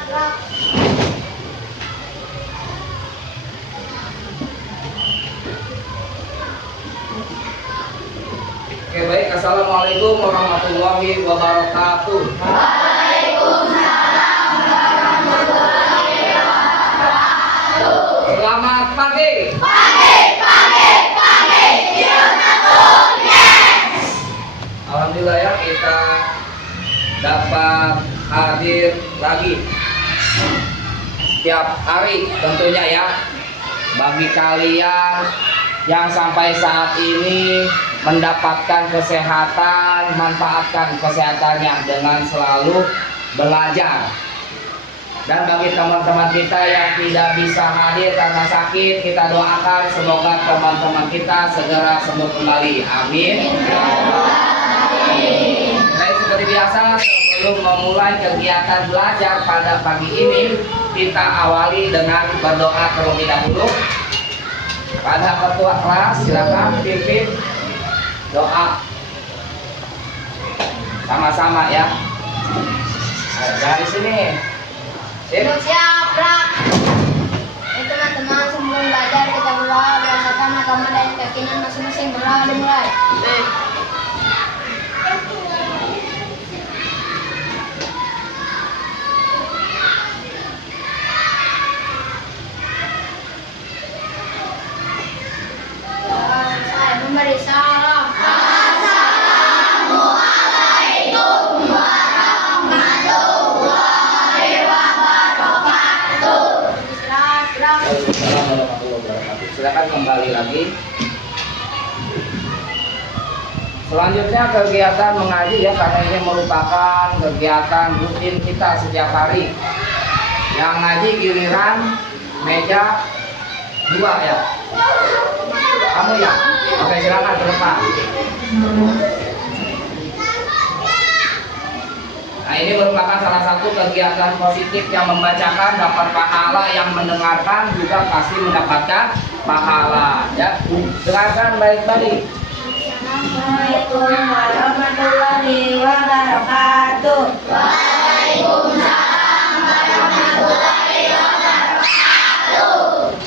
Oke, baik. Assalamualaikum warahmatullahi wabarakatuh. Waalaikumsalam warahmatullahi wabarakatuh. Selamat pagi. Pagi. Yes. Alhamdulillah ya, kita dapat hadir lagi setiap hari tentunya ya. Bagi kalian yang sampai saat ini mendapatkan kesehatan, manfaatkan kesehatannya dengan selalu belajar. Dan bagi teman-teman kita yang tidak bisa hadir karena sakit, kita doakan semoga teman-teman kita segera sembuh kembali. Amin. Baik, seperti biasa, sebelum memulai kegiatan belajar pada pagi ini, kita awali dengan berdoa terlebih dahulu. Pada ketua kelas, silakan pimpin doa sama-sama ya. Nah, dari sini. Sip. Siap, Rak. Teman-teman, sebelum belajar kita berdoa berdasarkan agama dan keyakinan masing-masing. Berdoa dimulai. Selesai memberi salam. Assalamualaikum warahmatullahi wabarakatuh. Istirahat. Waalaikumsalam warahmatullahi wabarakatuh. Silakan kembali lagi. Selanjutnya kegiatan mengaji ya, karena ini merupakan kegiatan rutin kita setiap hari. Yang ngaji giliran meja 2 ya. Kamu ya? Oke, silakan ke depan. Nah, ini merupakan salah satu kegiatan positif yang membacakan dapat pahala, yang mendengarkan juga pasti mendapatkan pahala ya. Dengarkan baik-baik. Assalamualaikum warahmatullahi wabarakatuh. Waalaikumsalam warahmatullahi wabarakatuh.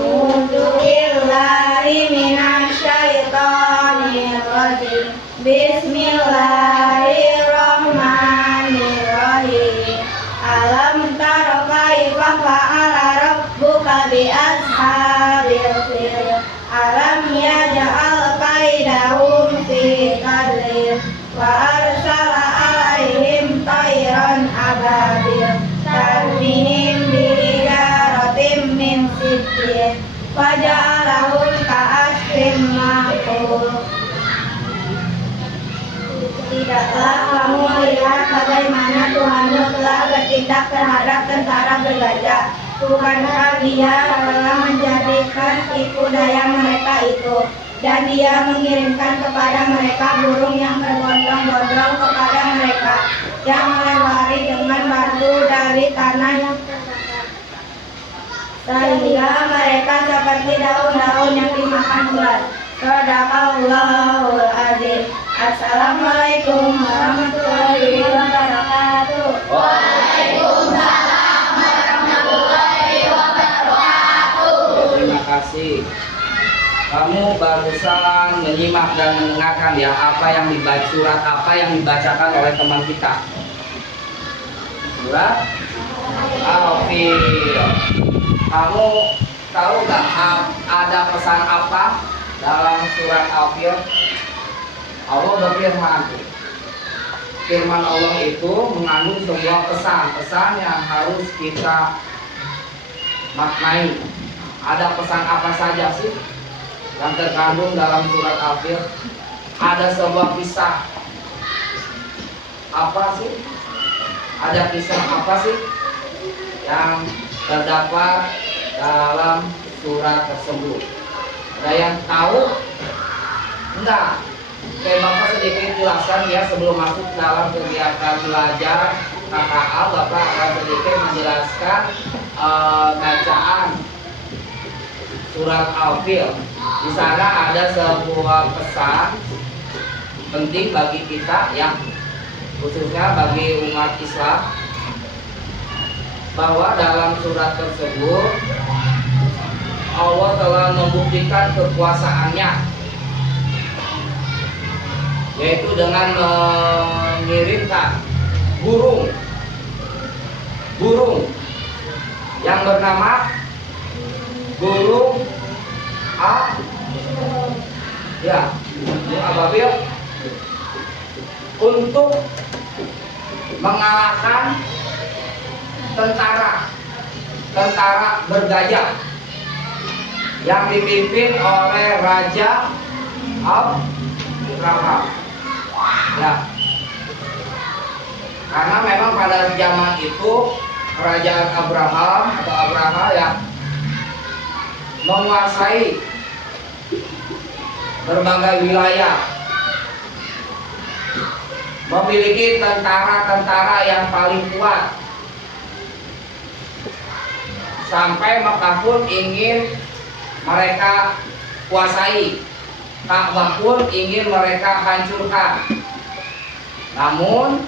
A'udzubillahi minasyaitonir rajim. Bismillahirrahmanirrahim. Alam tara kaifa fa'ala rabbuka bi ashabil fil. Alam yaj'al kaidahum fi tadlil wa arsala alaihim tayran ababil tarmihim bi hijaratin min sijil faja'alahum ka'asfin ma'kul. Tidaklah kamu melihat bagaimana Tuhanmu telah bertindak terhadap tentara bergajah. Bukankah Dia telah menjadikan tipu daya mereka itu, dan Dia mengirimkan kepada mereka burung yang berbondong-bondong kepada mereka, yang melempari dengan batu dari tanah yang terbakar, sehingga mereka seperti daun-daun yang dimakan ulat. Shadaqallahul azim. Assalamualaikum warahmatullahi wabarakatuh. Waalaikumsalam warahmatullahi wabarakatuh. Terima kasih. Kamu barusan menyimak dan mendengarkan ya apa yang dibaca, surat apa yang dibacakan oleh teman kita. Surat Al-Fil. Kamu tahu nggak ada pesan apa dalam surat Al-Fil? Allah berfirman, firman Allah itu mengandung sebuah pesan yang harus kita maknai. Ada pesan apa saja sih yang terkandung dalam surat Al-Fil? Ada sebuah kisah apa sih? Ada kisah apa sih yang terdapat dalam surat tersebut? Ada yang tahu? Enggak. Oke, Bapak sedikit jelaskan ya sebelum masuk dalam kegiatan belajar KKA. Bapak akan sedikit menjelaskan bacaan surat Al-Fil. Di sana ada sebuah pesan penting bagi kita yang khususnya bagi umat Islam. bahwa dalam surat tersebut Allah telah membuktikan kekuasaannya, yaitu dengan mengirimkan burung yang bernama burung ababil untuk mengalahkan tentara bergajah yang dipimpin oleh Raja Abraham. Ya. Karena memang pada zaman itu kerajaan Abraham atau Abraha ya menguasai berbagai wilayah, memiliki tentara-tentara yang paling kuat, sampai Mekah pun ingin mereka kuasai, Ka'bah pun ingin mereka hancurkan. Namun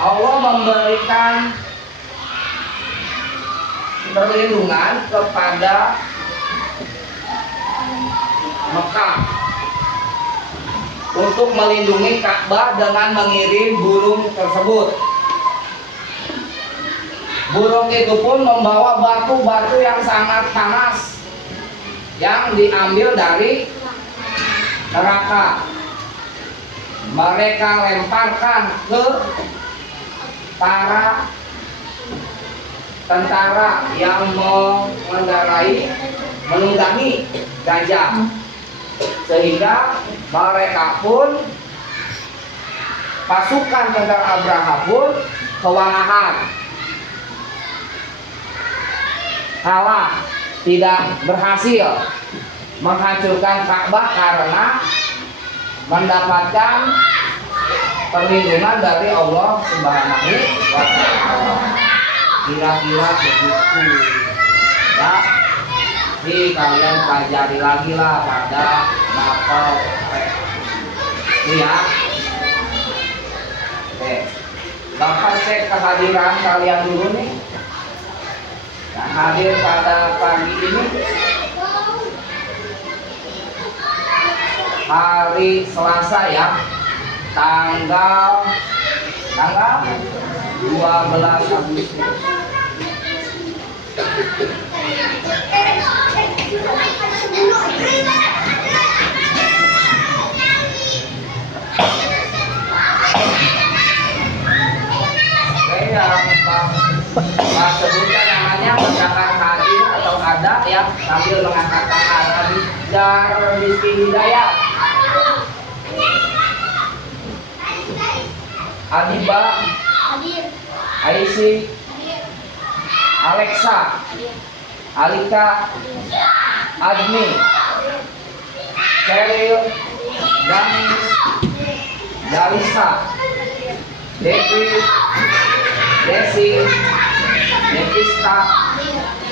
Allah memberikan perlindungan kepada Mekah untuk melindungi Ka'bah dengan mengirim burung tersebut. Burung itu pun membawa batu-batu yang sangat panas yang diambil dari neraka. Mereka lemparkan ke para tentara yang menunggangi gajah, sehingga mereka pun, pasukan tentara Abraha pun kewalahan, kalah, tidak berhasil menghancurkan Ka'bah karena mendapatkan perlindungan dari Allah Subhanahu wa Ta'ala. Kira-kira begitu ya. Jadi kalian pelajari lagi lah pada mapel ya. Oke, Bapak cek kehadiran kalian dulu nih yang hadir pada pagi ini, hari Selasa ya, tanggal 12 Agustus. Oke, yang Pak sebutkan namanya, misalkan hadir atau ada ya, sambil mengangkat tangan. Abidar Rizki Hidayat, Adiba, Aisy, Alexa, Alika, Admi, Cheryl, Gamis, Dalisa, Devi, Desi, Devista,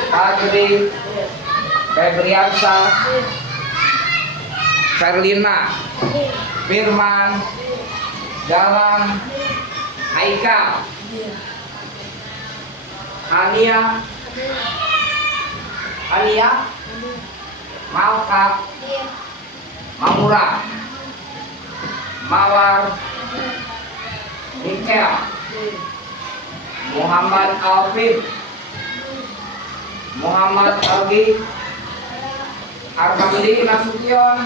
Adri, Febriansa, Ferlina, Firman, Galang, Aika, Ania, Malka, Mamura, Mawar, Mikel, Muhammad Alvin, Muhammad Algi, Armandi Nasution,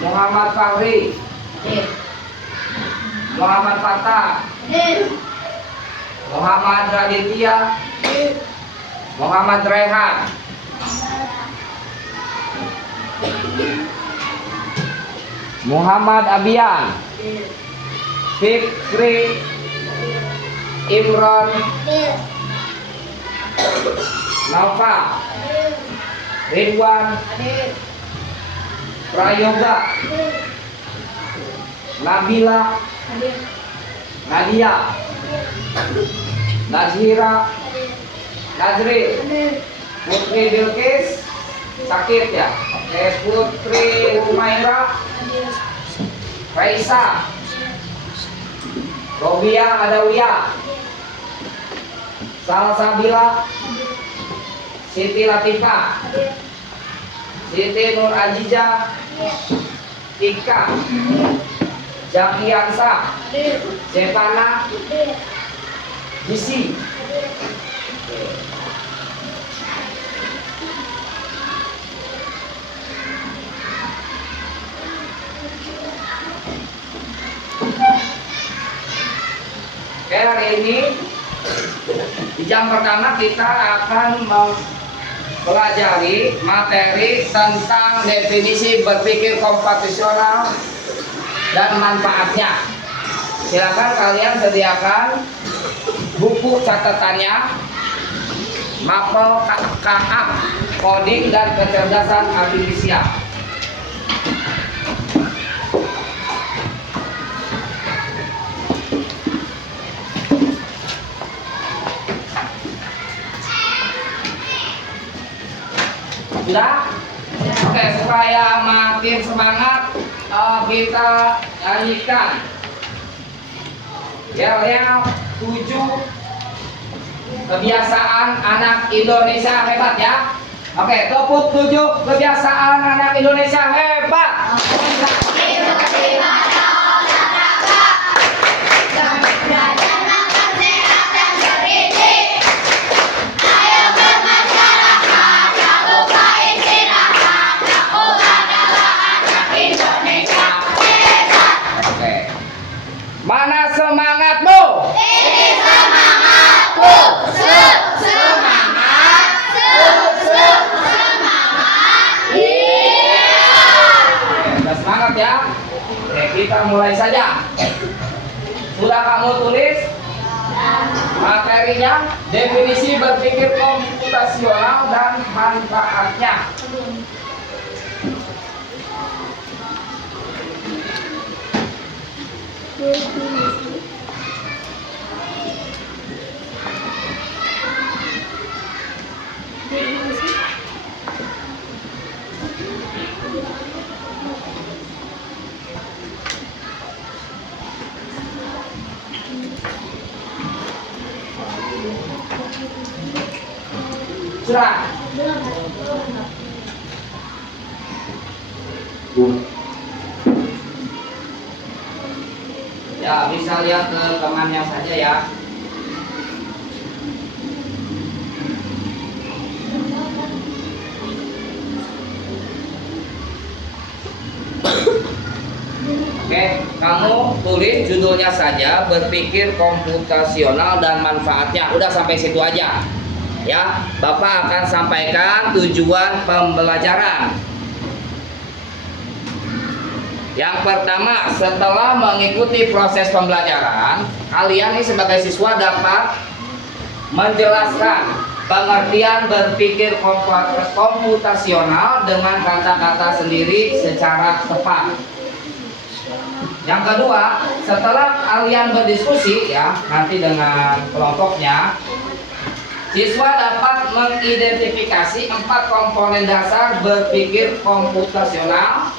Muhammad Fahri, Muhammad Fatah, Muhammad Raditya, Muhammad Rehan, Muhammad Abian, Fikri, Imron, Nova, Ridwan, Prayoga, Nabila, Nadia, Nazhira, Nazri, Putri Bilqis, sakit ya. Oke, Putri Humaira, Raisa, Robia Adawiyah, Salsabila, Siti Latifah, Siti Nur Aziza, Ika, Jakiansa, Sepana, Gisi. Oke, hari ini di jam pertama kita akan mempelajari materi tentang definisi berpikir komputasional dan manfaatnya. Silakan kalian sediakan buku catatannya, mapel KA, coding dan kecerdasan artifisial. Sudah? Oke, supaya makin semangat kita nyanyikan yel-yel 7 kebiasaan anak Indonesia hebat ya. Oke, tepuk 7 kebiasaan anak Indonesia hebat. Mana semangatmu? Ini semangatku. Semangat. Semangat. Udah semangat ya? Oke, kita mulai saja. Sudah kamu tulis materinya, definisi berpikir komputasional dan manfaatnya. Sudah. Ya, bisa lihat ke temannya saja ya. Oke, kamu tulis judulnya saja, berpikir komputasional dan manfaatnya. Udah sampai situ aja. Ya, Bapak akan sampaikan tujuan pembelajaran. Yang pertama, setelah mengikuti proses pembelajaran, kalian ini sebagai siswa dapat menjelaskan pengertian berpikir komputasional dengan kata-kata sendiri secara tepat. Yang kedua, setelah kalian berdiskusi ya, nanti dengan kelompoknya, siswa dapat mengidentifikasi 4 komponen dasar berpikir komputasional,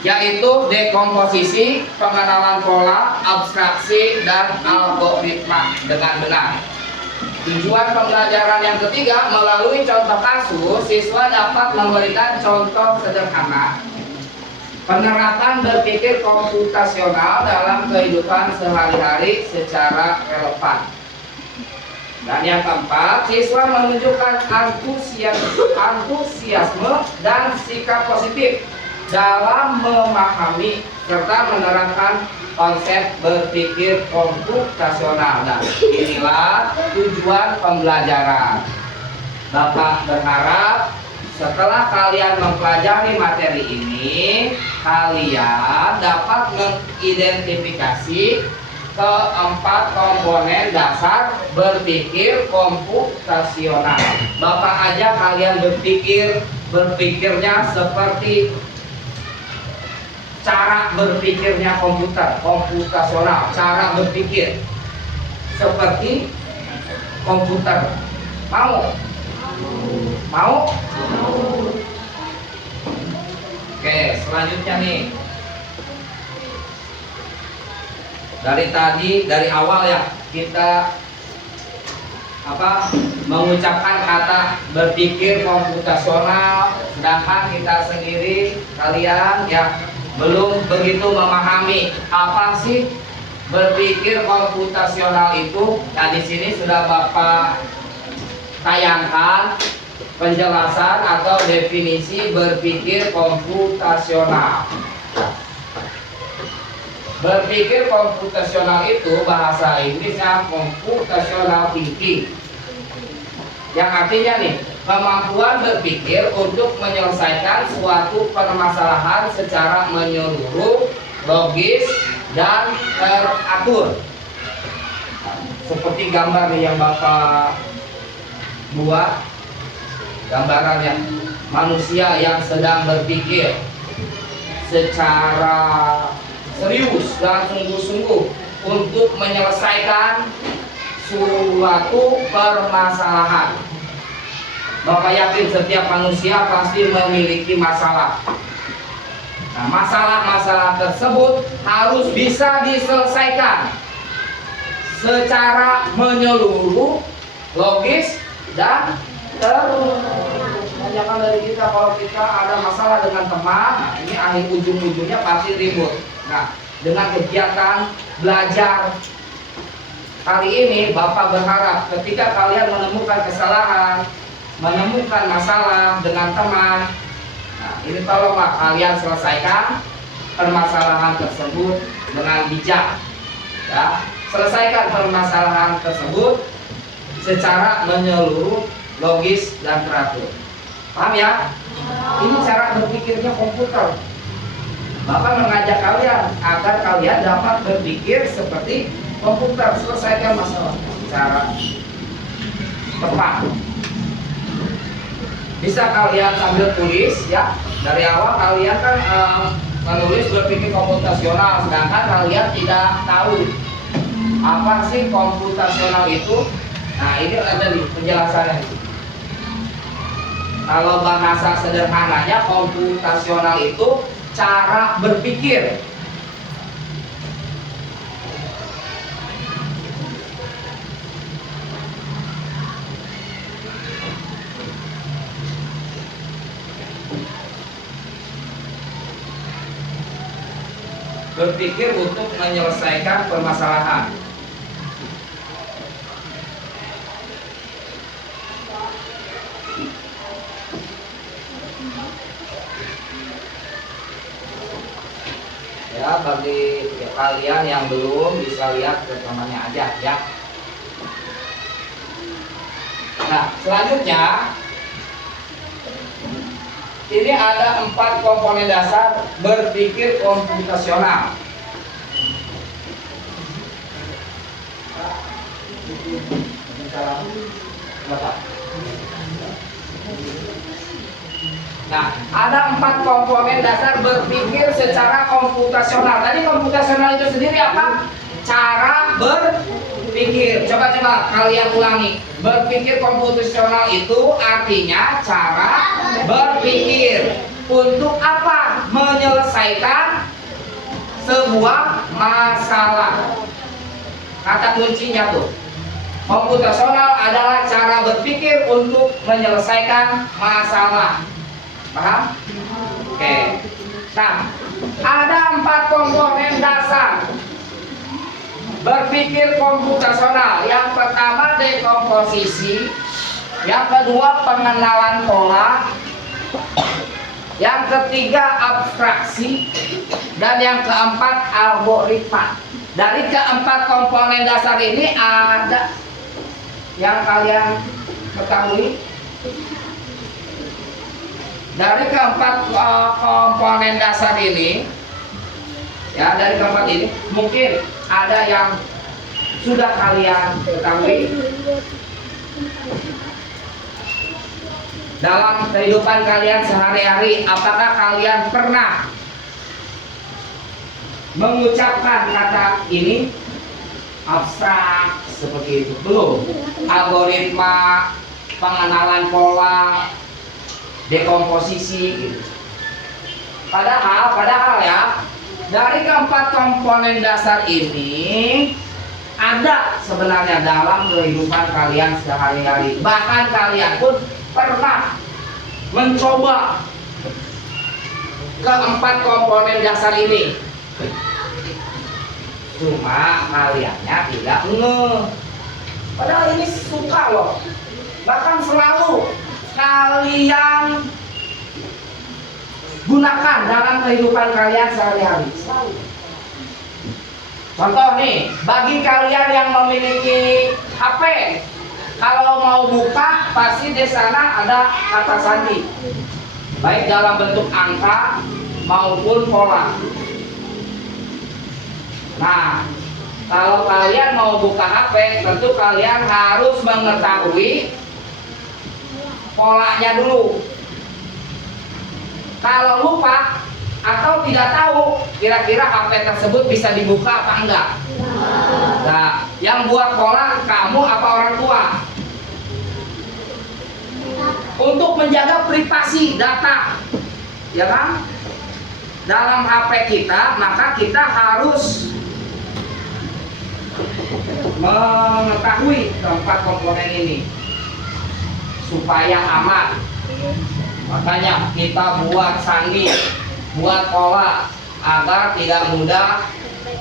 yaitu dekomposisi, pengenalan pola, abstraksi, dan algoritma dengan benar. Tujuan pembelajaran yang ketiga, melalui contoh kasus, siswa dapat memberikan contoh sederhana penerapan berpikir komputasional dalam kehidupan sehari-hari secara relevan. Dan yang keempat, siswa menunjukkan antusiasme dan sikap positif dalam memahami serta menerapkan konsep berpikir komputasional. Dan inilah tujuan pembelajaran. Bapak berharap setelah kalian mempelajari materi ini, kalian dapat mengidentifikasi keempat komponen dasar berpikir komputasional. Bapak aja kalian berpikirnya seperti cara berpikirnya komputasional, cara berpikir seperti komputer. Mau? Mau? Oke, selanjutnya nih. Dari awal ya kita mengucapkan kata berpikir komputasional, sedangkan kita sendiri kalian ya belum begitu memahami apa sih berpikir komputasional itu. Nah, di sini sudah Bapak tayangkan penjelasan atau definisi berpikir komputasional. Berpikir komputasional itu bahasa Inggrisnya computational thinking, yang artinya nih kemampuan berpikir untuk menyelesaikan suatu permasalahan secara menyeluruh, logis, dan teratur. Seperti gambar nih yang Bapak buat, gambarannya manusia yang sedang berpikir secara serius dan sungguh-sungguh untuk menyelesaikan suatu permasalahan. Bapak yakin setiap manusia pasti memiliki masalah. Nah, masalah-masalah tersebut harus bisa diselesaikan secara menyeluruh, logis, dan kebanyakan dari kita kalau kita ada masalah dengan teman, nah ini akhir ujung-ujungnya pasti ribut. Nah, dengan kegiatan belajar kali ini, Bapak berharap ketika kalian menemukan kesalahan, menemukan masalah dengan teman, nah ini tolonglah kalian selesaikan permasalahan tersebut dengan bijak. Ya, selesaikan permasalahan tersebut secara menyeluruh, logis, dan teratur. Paham ya? Ini cara berpikirnya komputer. Bapak mengajak kalian agar kalian dapat berpikir seperti komputer, selesaikan masalah secara tepat. Bisa kalian sambil tulis ya. Dari awal kalian kan menulis berpikir komputasional, sedangkan kalian tidak tahu apa sih komputasional itu. Nah, ini ada nih penjelasannya. Kalau bahasa sederhananya, komputasional itu cara berpikir. Berpikir untuk menyelesaikan permasalahan. Ya, bagi kalian yang belum bisa lihat rekamannya aja ya. Nah, selanjutnya ini ada 4 komponen dasar berpikir komputasional. Nah, ada 4 komponen dasar berpikir secara komputasional. Tadi komputasional itu sendiri apa? Cara berpikir. Coba kalian ulangi. Berpikir komputasional itu artinya cara berpikir. Untuk apa? Menyelesaikan sebuah masalah. Kata kuncinya tuh. Komputasional adalah cara berpikir untuk menyelesaikan masalah. Paham? Oke. Nah, ada 4 komponen dasar berpikir komputasional. Yang pertama dekomposisi, yang kedua pengenalan pola, yang ketiga abstraksi, dan yang keempat algoritma. Dari keempat komponen dasar ini ada yang kalian ketahui? Dari keempat komponen dasar ini, ya dari keempat ini mungkin ada yang sudah kalian ketahui dalam kehidupan kalian sehari-hari. Apakah kalian pernah mengucapkan kata ini? Abstrak seperti itu belum? Algoritma pengenalan pola dekomposisi gitu. Padahal ya, dari keempat komponen dasar ini ada sebenarnya dalam kehidupan kalian sehari-hari. Bahkan kalian pun pernah mencoba keempat komponen dasar ini. Cuma kaliannya tidak ngeh. Padahal ini suka loh. Bahkan selalu kalian gunakan dalam kehidupan kalian sehari-hari. Selalu. Contoh nih, bagi kalian yang memiliki HP, kalau mau buka pasti di sana ada kata sandi, baik dalam bentuk angka maupun pola. Nah, kalau kalian mau buka HP, tentu kalian harus mengetahui polanya dulu. Kalau lupa atau tidak tahu kira-kira HP tersebut bisa dibuka apa enggak. Nah, yang buat pola kamu apa orang tua? Untuk menjaga privasi data, ya kan? Dalam HP kita, maka kita harus mengetahui keempat komponen ini supaya aman. Makanya kita buat sandi, buat pola agar tidak mudah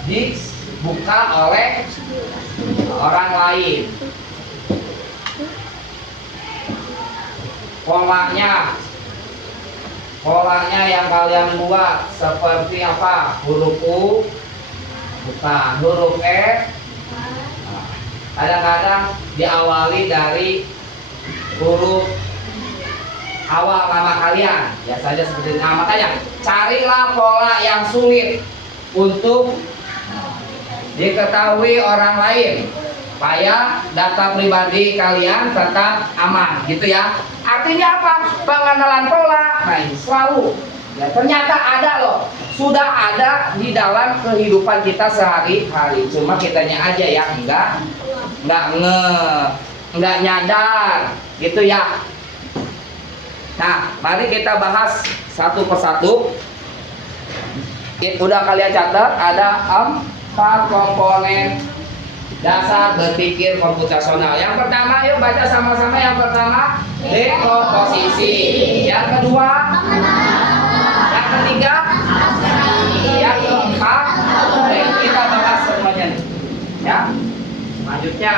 dibuka oleh orang lain. Polanya yang kalian buat seperti apa? Huruf U buka, huruf E kadang-kadang diawali dari huruf awal nama kalian, biasanya seperti itu. Nah, makanya carilah pola yang sulit untuk diketahui orang lain supaya data pribadi kalian tetap aman, gitu ya. Artinya apa? Pengenalan pola. Nah, ini selalu ya, ternyata ada loh, sudah ada di dalam kehidupan kita sehari-hari. Cuma kitanya aja yang nggak nyadar, gitu ya. Nah, mari kita bahas satu persatu. Udah kalian catat, ada 4 komponen dasar berpikir komputasional. Yang pertama, yuk baca sama-sama. Yang pertama, dekomposisi. Yang kedua, yang ketiga, yang keempat, kita bahas semuanya. Ya, selanjutnya.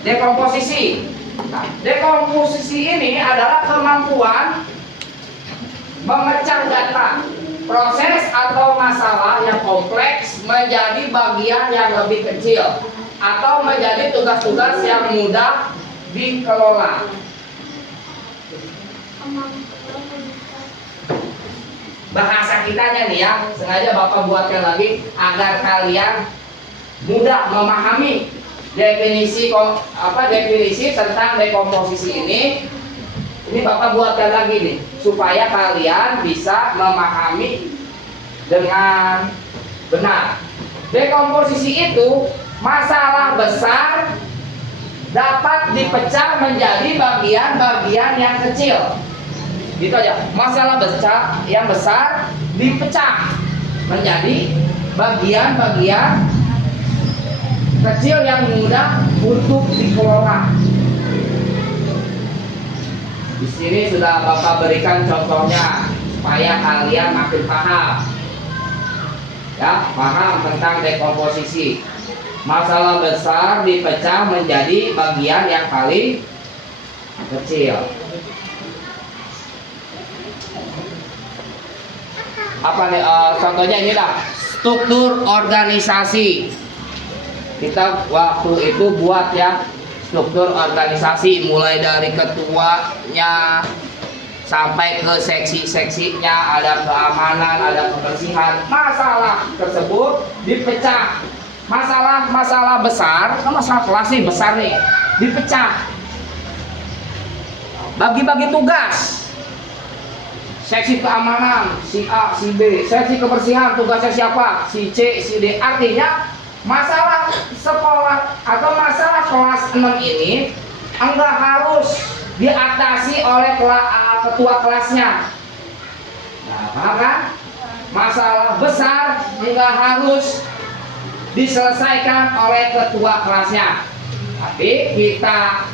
Dekomposisi. Nah, dekomposisi ini adalah kemampuan memecah data, proses atau masalah yang kompleks menjadi bagian yang lebih kecil atau menjadi tugas-tugas yang mudah dikelola. Bahasa kitanya nih ya, sengaja Bapak buatkan lagi agar kalian mudah memahami definisi tentang dekomposisi ini. Ini Bapak buatkan lagi nih supaya kalian bisa memahami dengan benar. Dekomposisi itu masalah besar dapat dipecah menjadi bagian-bagian yang kecil. Gitu aja. Masalah besar yang besar dipecah menjadi bagian-bagian kecil yang mudah untuk dikelola. Di sini sudah Bapak berikan contohnya supaya kalian makin paham. Ya, paham tentang dekomposisi. Masalah besar dipecah menjadi bagian yang paling kecil. Apa nih? Contohnya ini dah, struktur organisasi. Kita waktu itu buat ya struktur organisasi, mulai dari ketuanya sampai ke seksi-seksinya, ada keamanan, ada kebersihan. Masalah tersebut dipecah. Masalah besar, kan masalah kelas nih besar nih, dipecah. Bagi-bagi tugas. Seksi keamanan si A, si B. Seksi kebersihan tugasnya siapa? Si C, si D. Artinya Masalah sekolah atau masalah kelas 6 ini enggak harus diatasi oleh ketua kelasnya. Nah, paham kan? Masalah besar enggak harus diselesaikan oleh ketua kelasnya. Tapi kita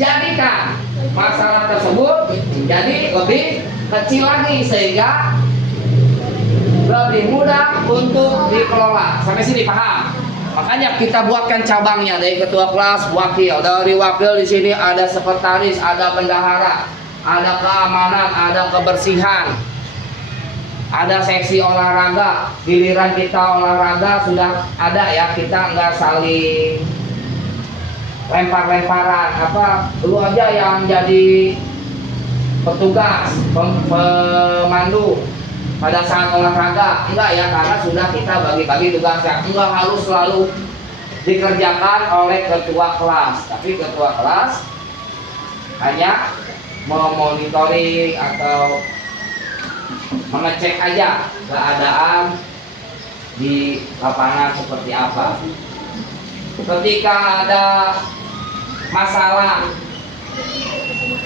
jadikan masalah tersebut menjadi lebih kecil lagi sehingga lebih mudah untuk dikelola. Sampai sini paham? Makanya kita buatkan cabangnya dari ketua kelas, wakil. Dari wakil di sini ada sekretaris, ada bendahara, ada keamanan, ada kebersihan, ada seksi olahraga. Giliran kita olahraga sudah ada ya, kita nggak saling lempar-lemparan. Apa? Lu aja yang jadi petugas, pemandu pada saat olahraga. Enggak ya, karena sudah kita bagi-bagi tugasnya. Enggak harus selalu dikerjakan oleh ketua kelas, tapi ketua kelas hanya memonitoring atau mengecek aja keadaan di lapangan seperti apa. Ketika ada masalah,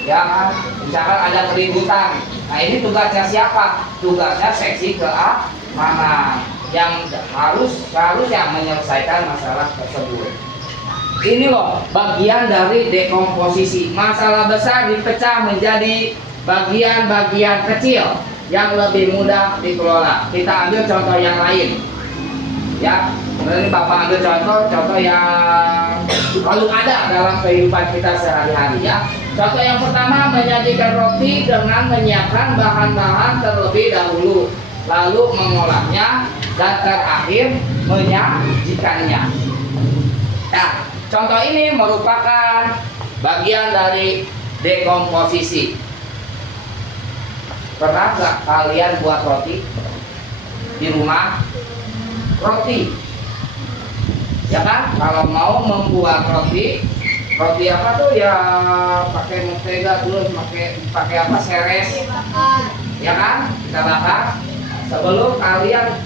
ya kan, misalkan ada keributan, nah ini tugasnya siapa? Tugasnya seksi keamanan yang harusnya menyelesaikan masalah tersebut. Ini loh bagian dari dekomposisi. Masalah besar dipecah menjadi bagian-bagian kecil yang lebih mudah dikelola. Kita ambil contoh yang lain, ya. Ini Bapak ambil contoh yang selalu ada dalam kehidupan kita sehari-hari, ya. Contoh yang pertama, menyajikan roti dengan menyiapkan bahan-bahan terlebih dahulu, lalu mengolahnya, dan terakhir menyajikannya. Nah, contoh ini merupakan bagian dari dekomposisi. Pernah nggak kalian buat roti di rumah? Roti, ya kan? Kalau mau membuat roti apa tuh ya, pakai mentega, terus pakai apa, seres, ya kan? Kita bakar. Sebelum kalian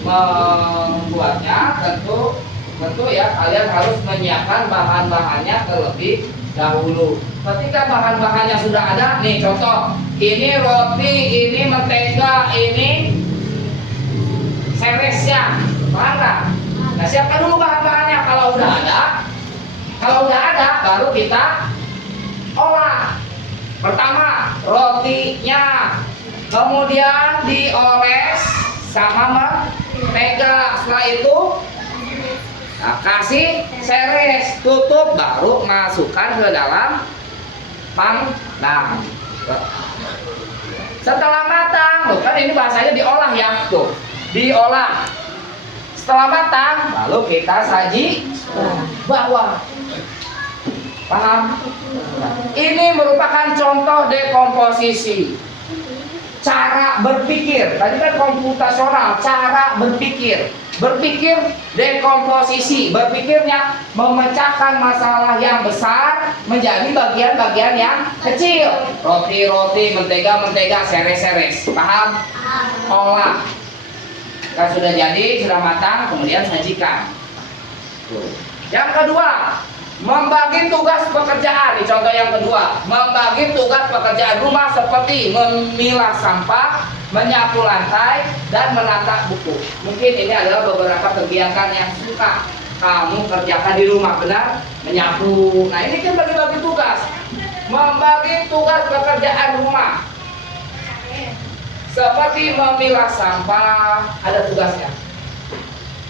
membuatnya, tentu ya kalian harus menyiapkan bahan-bahannya terlebih dahulu. Ketika bahan-bahannya sudah ada, nih contoh, ini roti, ini mentega, ini seresnya, paham nggak? Nah, siapkan dulu bahan-bahannya. Kalau udah ada, baru kita olah. Pertama, rotinya, kemudian dioles sama mentega. Setelah itu, nah, kasih seres, tutup, baru masukkan ke dalam panggang. Setelah matang, loh, kan ini bahasanya diolah ya, tuh, diolah. Setelah matang, lalu kita saji bawah. Paham? Ini merupakan contoh dekomposisi. Cara berpikir, tadi kan komputasional, cara berpikir. Berpikir dekomposisi, berpikirnya memecahkan masalah yang besar menjadi bagian-bagian yang kecil. Roti, mentega, seres. Paham? Olah. Kan sudah jadi, sudah matang, kemudian sajikan. Yang kedua, membagi tugas pekerjaan. Di contoh yang kedua, membagi tugas pekerjaan rumah seperti memilah sampah, menyapu lantai, dan menata buku. Mungkin ini adalah beberapa kegiatan yang suka kamu kerjakan di rumah, benar? Menyapu. Nah, ini kan bagi-bagi tugas. Membagi tugas pekerjaan rumah seperti memilah sampah, ada tugasnya.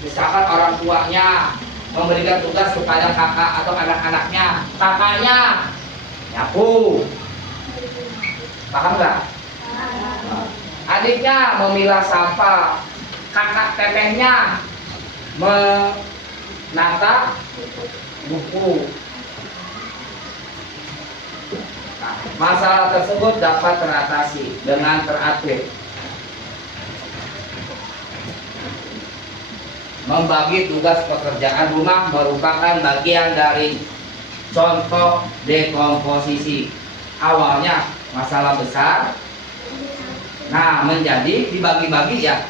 Misalkan orang tuanya memberikan tugas kepada kakak atau anak-anaknya, kakaknya nyapu, paham nggak? Adiknya memilah sampah, kakak tetehnya menata buku. Nah, masalah tersebut dapat teratasi dengan teratur. Membagi tugas pekerjaan rumah merupakan bagian dari contoh dekomposisi. Awalnya masalah besar, nah menjadi dibagi-bagi ya,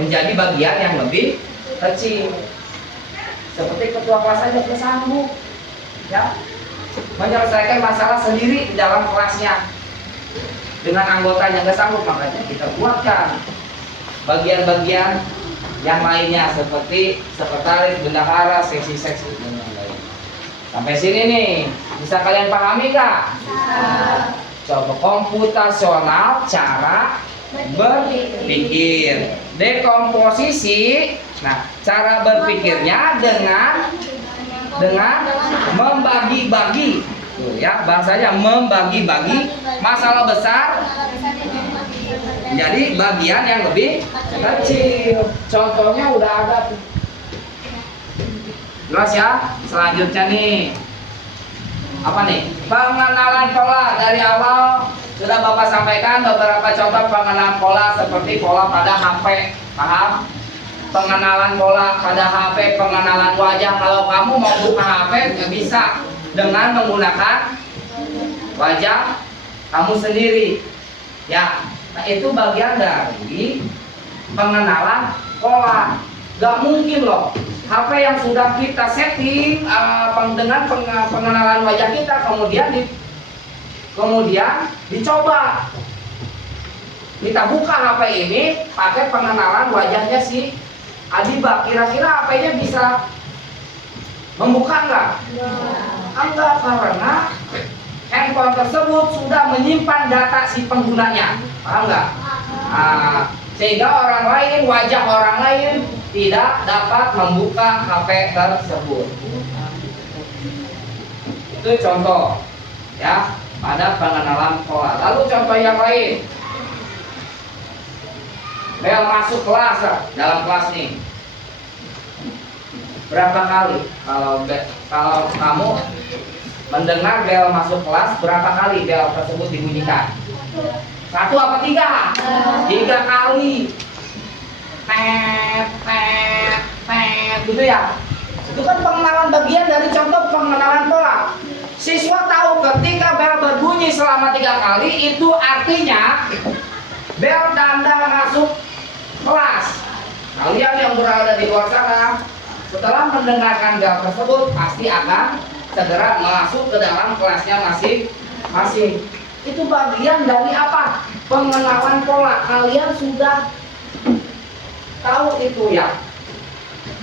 menjadi bagian yang lebih kecil. seperti ketua kelas aja sudah sanggup, ya, menyelesaikan masalah sendiri di dalam kelasnya dengan anggotanya nggak sanggup, makanya kita buatkan bagian-bagian yang lainnya seperti sekretaris, bendahara, seksi-seksi dan yang lain. Sampai sini nih, bisa kalian pahami nggak? Coba komputasional cara berpikir, dekomposisi. Nah, cara berpikirnya dengan membagi-bagi, tuh ya, bahasanya membagi-bagi masalah besar jadi bagian yang lebih kecil. Contohnya udah ada tuh. Jelas ya? Selanjutnya nih, apa nih? Pengenalan pola. Dari awal sudah Bapak sampaikan beberapa contoh pengenalan pola seperti pola pada HP. Paham? Pengenalan pola pada HP, pengenalan wajah. Kalau kamu mau buka HP nggak bisa dengan menggunakan wajah kamu sendiri. Ya, nah itu bagian dari pengenalan pola. Gak mungkin loh HP yang sudah kita setting dengan pengenalan wajah kita kemudian dicoba kita buka HP ini pakai pengenalan wajahnya si Adiba, kira-kira HP-nya bisa membuka nggak? Enggak, karena handphone tersebut sudah menyimpan data si penggunanya, paham nggak? Sehingga orang lain, wajah orang lain tidak dapat membuka HP tersebut. Itu contoh ya pada pengenalan pola. Lalu contoh yang lain, bel masuk kelas dalam kelas nih. Berapa kali kalau kamu mendengar bel masuk kelas, berapa kali bel tersebut dibunyikan? 1 apa 3? 3 kali. Tet, tet, tet, gitu ya. Itu kan pengenalan bagian dari contoh pengenalan pola. Siswa tahu ketika bel berbunyi selama 3 kali itu artinya bel tanda masuk kelas. Kalian yang berada di luar sana setelah mendengarkan bel tersebut pasti akan segera masuk ke dalam kelasnya masing-masing. Itu bagian dari apa? Pengenalan pola. Kalian sudah tahu itu ya.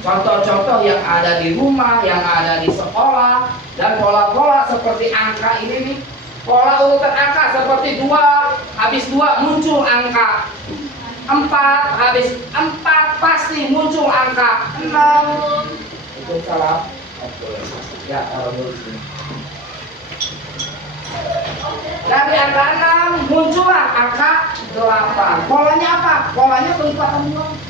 Contoh-contoh yang ada di rumah, yang ada di sekolah, dan pola-pola seperti angka ini nih. Pola urutan angka seperti 2, habis 2 muncul angka 4, habis 4 pasti muncul angka 6. Itu salah. Ya, taruh dulu sini. Dari angka 6 muncullah angka 8. Polanya apa? Polanya pelipatan 2.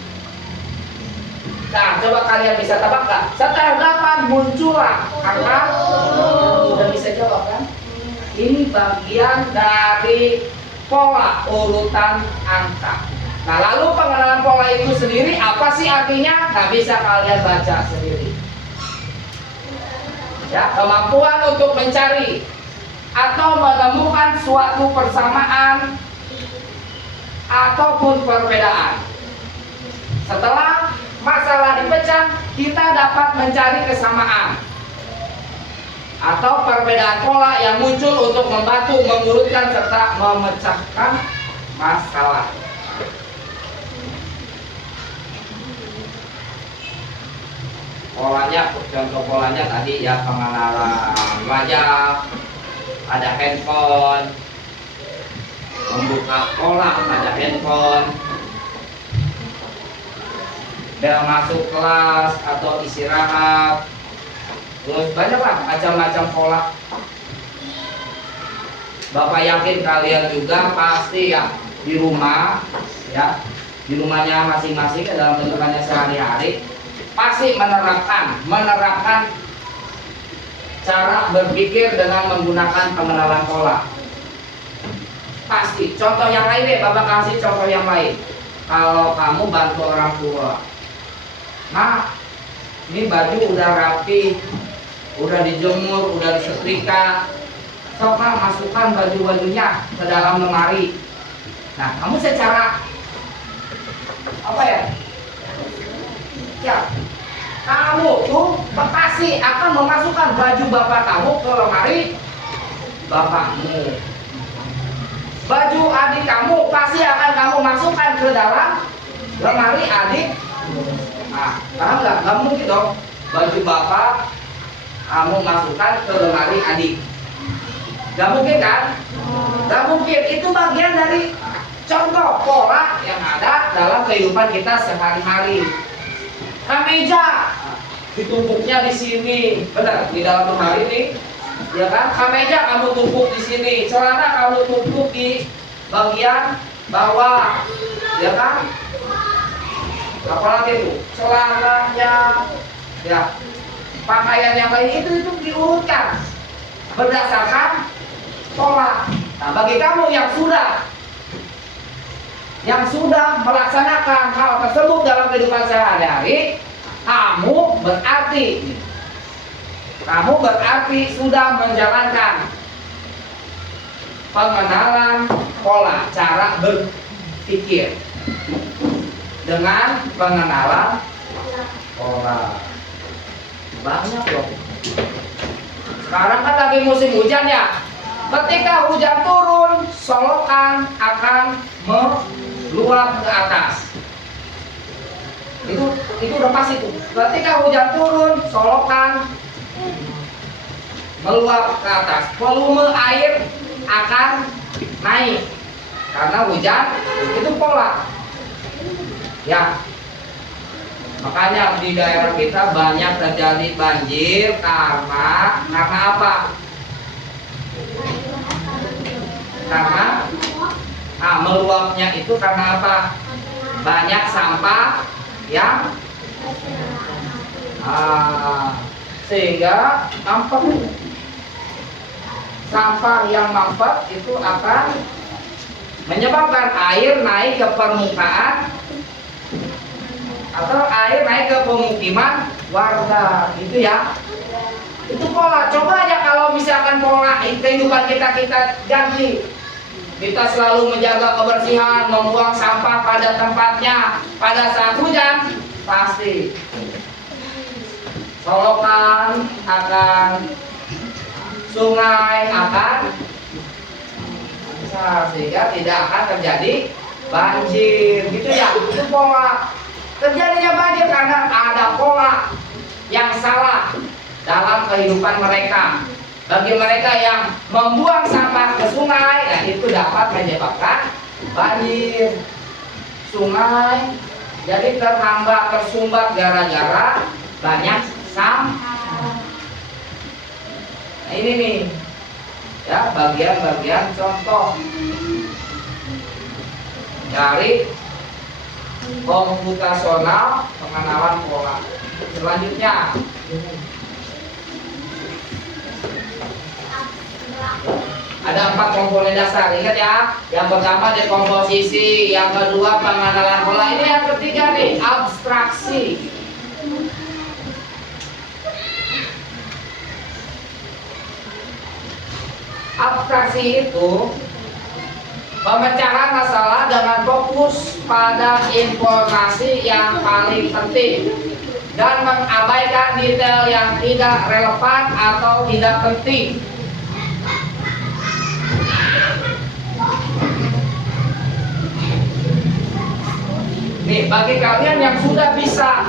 Nah, coba kalian bisa tebak nggak? Setelah 8 muncullah angka. Sudah bisa jawab kan? Ini bagian dari pola urutan angka. Nah, lalu pengenalan pola itu sendiri apa sih artinya? Nggak bisa kalian baca sendiri. Ya, kemampuan untuk mencari atau menemukan suatu persamaan ataupun perbedaan. Setelah masalah dipecah, kita dapat mencari kesamaan atau perbedaan pola yang muncul untuk membantu mengurutkan serta memecahkan masalah. Polanya, contoh polanya tadi ya pengenalan wajah, ada handphone, membuka pola ada handphone, bel masuk kelas atau istirahat, terus banyaklah macam-macam pola. Bapak yakin kalian juga pasti ya di rumah ya, di rumahnya masing-masing dalam kehidupannya sehari-hari pasti menerapkan cara berpikir dengan menggunakan pengenalan pola. Pasti. Contoh yang lain deh, Bapak kasih contoh yang lain. Kalau kamu bantu orang tua, nah, ini baju udah rapi, udah dijemur, udah disetrika. Sok masukkan baju-bajunya ke dalam lemari. Nah, kamu secara apa ya? Ya, kamu tuh pasti akan memasukkan baju bapak kamu ke lemari bapakmu. Baju adik kamu pasti akan kamu masukkan ke dalam lemari adik. Nah, paham nggak? Nggak mungkin dong baju bapak kamu masukkan ke lemari adik. Nggak mungkin kan? Nggak mungkin. Itu bagian dari contoh pola yang ada dalam kehidupan kita sehari-hari. Kameja ditumpuknya di sini, benar, di dalam lemari nih, ya kan? Kameja kamu tumpuk di sini, celana kamu tumpuk di bagian bawah, ya kan? Apalagi itu celananya, ya, pakaian yang lain itu diurutkan berdasarkan pola. Nah, bagi kamu yang sudah melaksanakan hal tersebut dalam kehidupan sehari-hari, kamu berarti sudah menjalankan pengenalan pola cara berpikir dengan pengenalan pola. Banyak loh. Sekarang kan lagi musim hujan ya. Ketika hujan turun, solokan akan meluap ke atas. Itu udah pasti tuh. Ketika hujan turun, solokan meluap ke atas. Volume air akan naik karena hujan. Itu pola. Ya. Makanya di daerah kita banyak terjadi banjir karena apa? Karena meluapnya itu karena apa? Banyak sampah yang sehingga sampah yang mampet itu akan menyebabkan air naik ke permukaan atau air naik ke pemukiman warga. Itu ya. Itu pola. Coba aja kalau misalkan pola kehidupan kita ganti. Kita selalu menjaga kebersihan, membuang sampah pada tempatnya. Pada saat hujan, pasti solokan akan, sungai akan besar, sehingga tidak akan terjadi banjir. Gitu ya, itu pola. Terjadinya banjir karena ada pola yang salah dalam kehidupan mereka. Bagi mereka yang membuang sampah ke sungai, ya itu dapat menyebabkan banjir. Sungai jadi terhambat, tersumbat gara-gara banyak sampah. Nah, ini nih, ya bagian-bagian contoh dari komputasional pengenalan pola. Selanjutnya, ada 4 komponen dasar, ingat ya. Yang pertama dekomposisi, yang kedua pengenalan pola, ini yang ketiga nih, abstraksi. Abstraksi itu pemecahan masalah dengan fokus pada informasi yang paling penting dan mengabaikan detail yang tidak relevan atau tidak penting. Nih, bagi kalian yang sudah bisa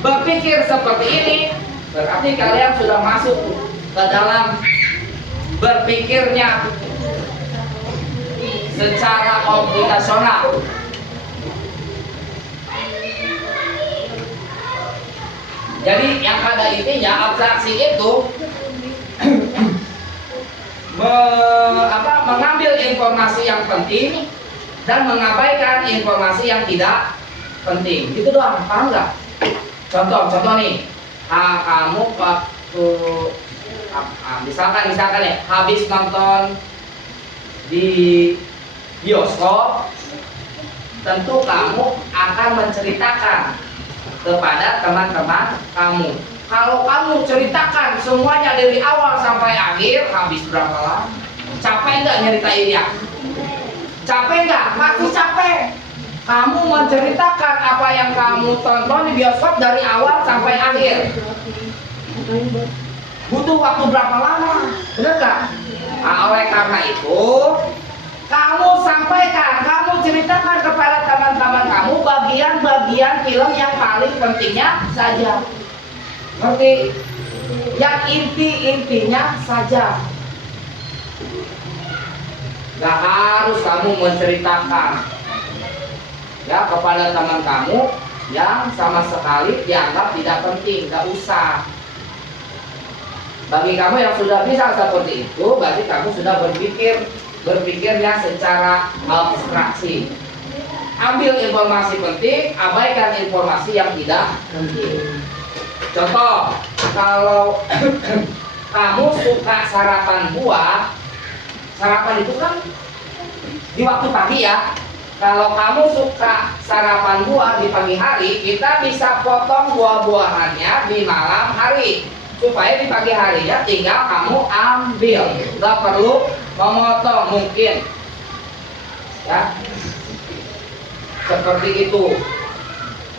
berpikir seperti ini, berarti kalian sudah masuk ke dalam berpikirnya secara komputasional. Jadi yang pada intinya abstraksi itu mengambil informasi yang penting dan mengabaikan informasi yang tidak penting. Itu doang, paham nggak? Contoh nih, kamu waktu misalkan ya habis nonton di bioskop, tentu kamu akan menceritakan kepada teman-teman kamu. Kalau kamu ceritakan semuanya dari awal sampai akhir, habis berapa lama? Capek nggak nyeritainnya? Capek nggak? Pasti capek. kamu menceritakan apa yang kamu tonton di bioskop dari awal sampai akhir. Butuh waktu berapa lama? Benar nggak? Nah, oleh karena itu, kamu sampaikan, kamu ceritakan kepada teman-teman kamu bagian-bagian film yang paling pentingnya saja. Ngerti? Yang inti-intinya saja. Gak harus kamu menceritakan ya kepada teman kamu yang sama sekali dianggap tidak penting, gak usah. Bagi kamu yang sudah bisa seperti itu, berarti kamu sudah berpikirnya secara abstraksi. Ambil informasi penting, abaikan informasi yang tidak penting. Contoh, kalau kamu suka sarapan buah, sarapan itu kan di waktu pagi ya. Kalau kamu suka sarapan buah di pagi hari, kita bisa potong buah-buahannya di malam hari. Supaya di pagi harinya tinggal kamu ambil, nggak perlu memotong mungkin. Ya, seperti itu.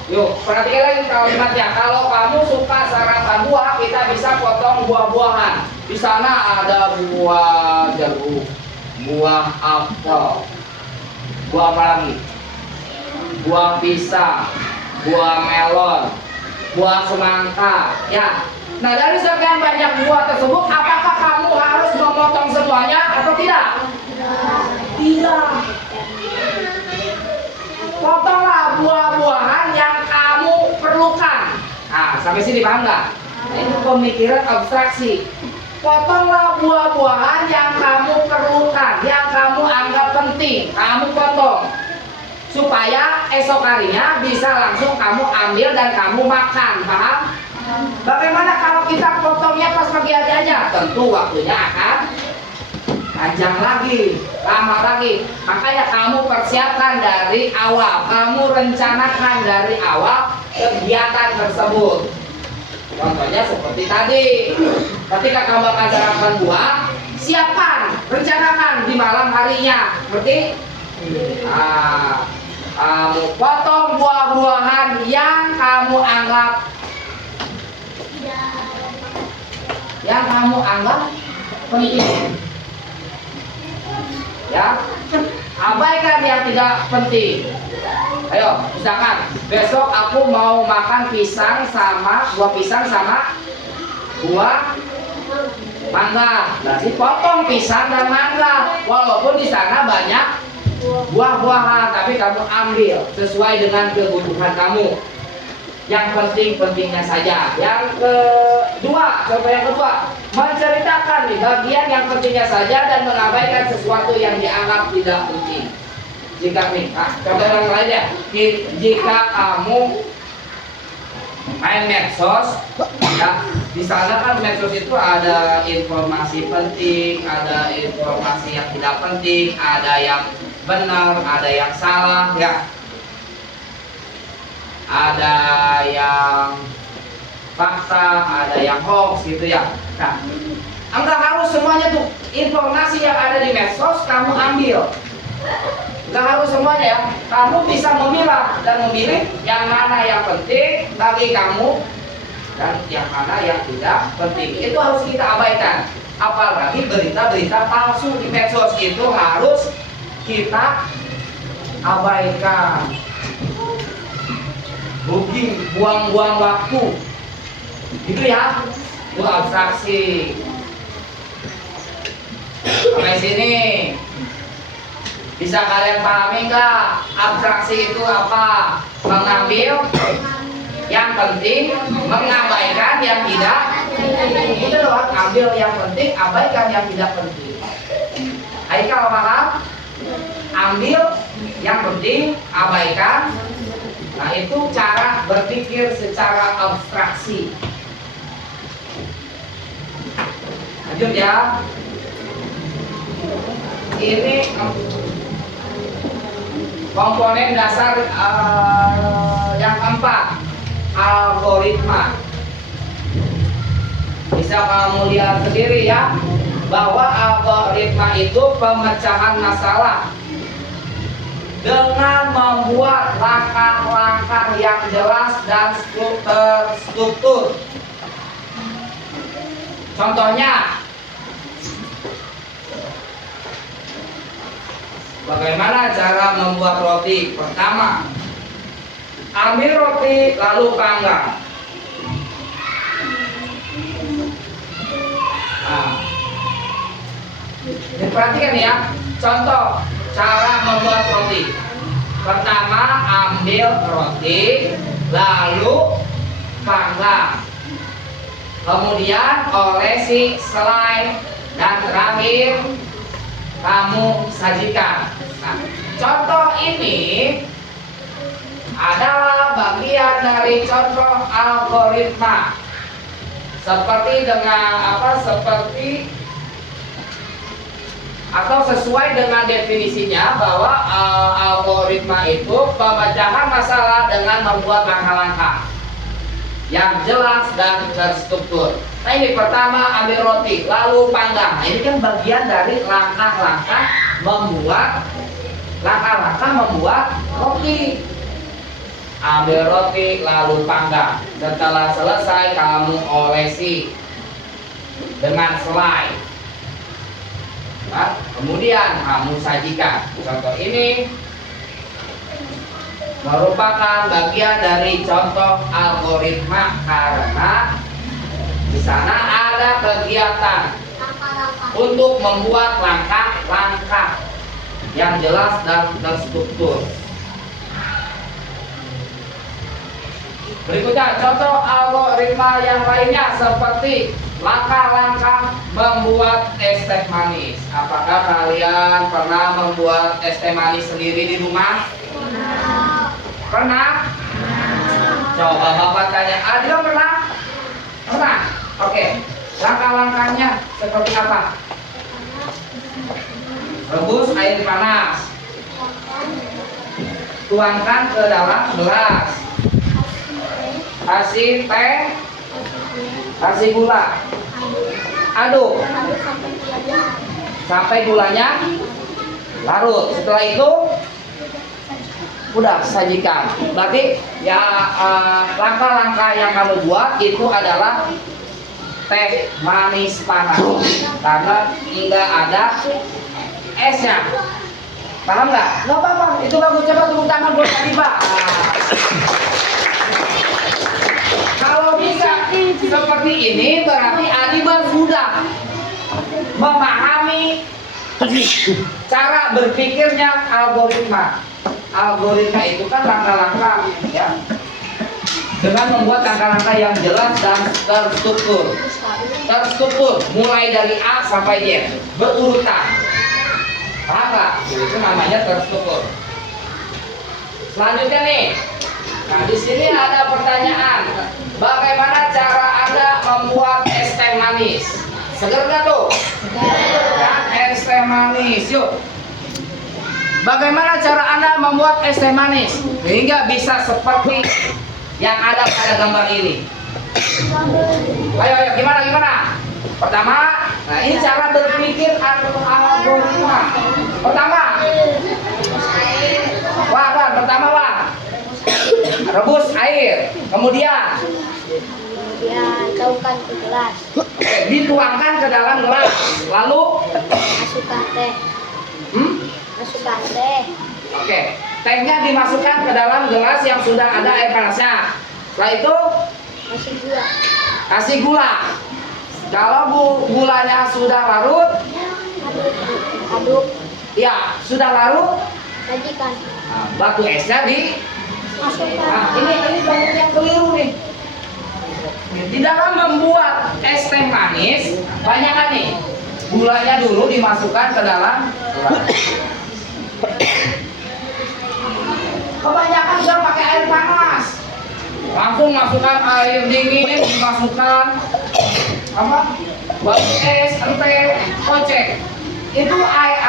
Yuk, perhatikan lagi kalimatnya. Kalau kamu suka sarapan buah, kita bisa potong buah-buahan. Di sana ada buah jeruk, buah apel, buah apa lagi? Buah pisang, buah melon, buah semangka. Ya. Nah, dari sekian banyak buah tersebut, apakah kamu harus memotong semuanya atau tidak? Tidak. Potonglah buah-buahan yang kamu perlukan. Nah, sampai sini paham nggak? Nah, ini pemikiran abstraksi. Potonglah buah-buahan yang kamu perlukan, yang kamu anggap penting. Kamu potong supaya esok harinya bisa langsung kamu ambil dan kamu makan. Paham? Bagaimana kalau kita potongnya pas pagi hari aja? Tentu waktunya akan panjang lagi, lama lagi. Makanya kamu persiapkan dari awal, kamu rencanakan dari awal kegiatan tersebut. Contohnya seperti tadi, ketika kamu akan sarapan buah, siapkan, rencanakan di malam harinya. Seperti kamu potong buah-buahan yang kamu anggap penting. Ya, abaikan yang tidak penting. Ayo, misalkan besok aku mau makan buah pisang sama buah mangga. Berarti potong pisang dan mangga. Walaupun di sana banyak buah-buahan, tapi kamu ambil sesuai dengan kebutuhan kamu. Yang penting-pentingnya saja. Yang kedua, contoh yang kedua, menceritakan di bagian yang pentingnya saja dan mengabaikan sesuatu yang dianggap tidak penting. Jika contoh yang lain ya, jika kamu main medsos, ya di sana kan medsos itu ada informasi penting, ada informasi yang tidak penting, ada yang benar, ada yang salah, ya. Ada yang fakta, ada yang hoax gitu ya. Nah, enggak harus semuanya tuh informasi yang ada di medsos kamu ambil. Enggak harus semuanya ya. Kamu bisa memilah dan memilih yang mana yang penting bagi kamu dan yang mana yang tidak penting. Itu harus kita abaikan. Apalagi berita-berita palsu di medsos itu harus kita abaikan. Rugi, buang-buang waktu. Gitu ya. Itu abstraksi. Sampai sini bisa kalian pahami nggak? Abstraksi itu apa? Mengambil yang penting, mengabaikan yang tidak. Itu doang. Ambil yang penting, abaikan yang tidak penting. Haikal paham? Ambil yang penting, abaikan. Nah, itu cara berpikir secara abstraksi. Lanjut ya. Ini komponen dasar yang keempat, algoritma. Bisa kamu lihat sendiri ya, bahwa algoritma itu pemecahan masalah. dengan membuat langkah-langkah yang jelas dan terstruktur. Contohnya, bagaimana cara membuat roti? Pertama, ambil roti lalu panggang. Nah, perhatikan ya, contoh cara membuat roti. Pertama, ambil roti lalu panggang. Kemudian olesi selai dan terakhir kamu sajikan. Nah, contoh ini adalah bagian dari contoh algoritma. Seperti atau sesuai dengan definisinya bahwa algoritma itu pemecahan masalah dengan membuat langkah-langkah yang jelas dan terstruktur. Nah, ini pertama ambil roti lalu panggang. Nah, ini kan bagian dari langkah-langkah membuat roti. Ambil roti lalu panggang. Setelah selesai kamu olesi dengan selai. Nah, kemudian kamu sajikan. Contoh ini merupakan bagian dari contoh algoritma karena di sana ada kegiatan untuk membuat langkah-langkah yang jelas dan terstruktur. Berikutnya contoh algoritma yang lainnya seperti langkah-langkah membuat es teh manis. Apakah kalian pernah membuat es teh manis sendiri di rumah? Pernah? Coba Bapak tanya, Adil pernah? Pernah? Oke. Langkah-langkahnya seperti apa? Rebus air panas. Tuangkan ke dalam gelas. Kasih teh, kasih gula. Aduk sampai gulanya larut. Setelah itu udah sajikan. Berarti ya langkah-langkah yang kamu buat itu adalah teh manis panas karena tidak ada esnya. Paham nggak? Nggak apa-apa. Itu bagus. Coba tepuk tangan buat Adiba. Kalau bisa seperti ini berarti Adiba sudah memahami cara berpikirnya algoritma. Algoritma itu kan langkah-langkah ya, dengan membuat langkah-langkah yang jelas dan terstruktur. Terstruktur mulai dari A sampai Z berurutan. Paham nggak? Itu namanya terstruktur. Selanjutnya nih, nah di sini ada pertanyaan, bagaimana cara Anda membuat es teh manis? Seger nggak tuh? Kan es teh manis, yuk. Bagaimana cara Anda membuat es teh manis hingga bisa seperti yang ada pada gambar ini? Ayo, gimana? Pertama, nah ini cara berpikir algoritma. Pertama, rebus air. Kemudian tahukan ke gelas. Dituangkan ke dalam gelas. Lalu Masukkan teh. Masukkan teh. Oke, tehnya dimasukkan ke dalam gelas yang sudah ada air panasnya. Setelah itu kasih gula. Kalau gulanya sudah larut, aduk. ya sudah larut, Sajikan. nah, batu esnya Masukkan. nah, ini banyak yang keliru nih. Di dalam membuat es teh manis, banyak kan nih. Gulanya dulu dimasukkan ke dalam gelas. Kebanyakan sudah pakai air panas. Langsung masukkan air dingin, dimasukkan apa? Batu es, ente, kocek. Itu air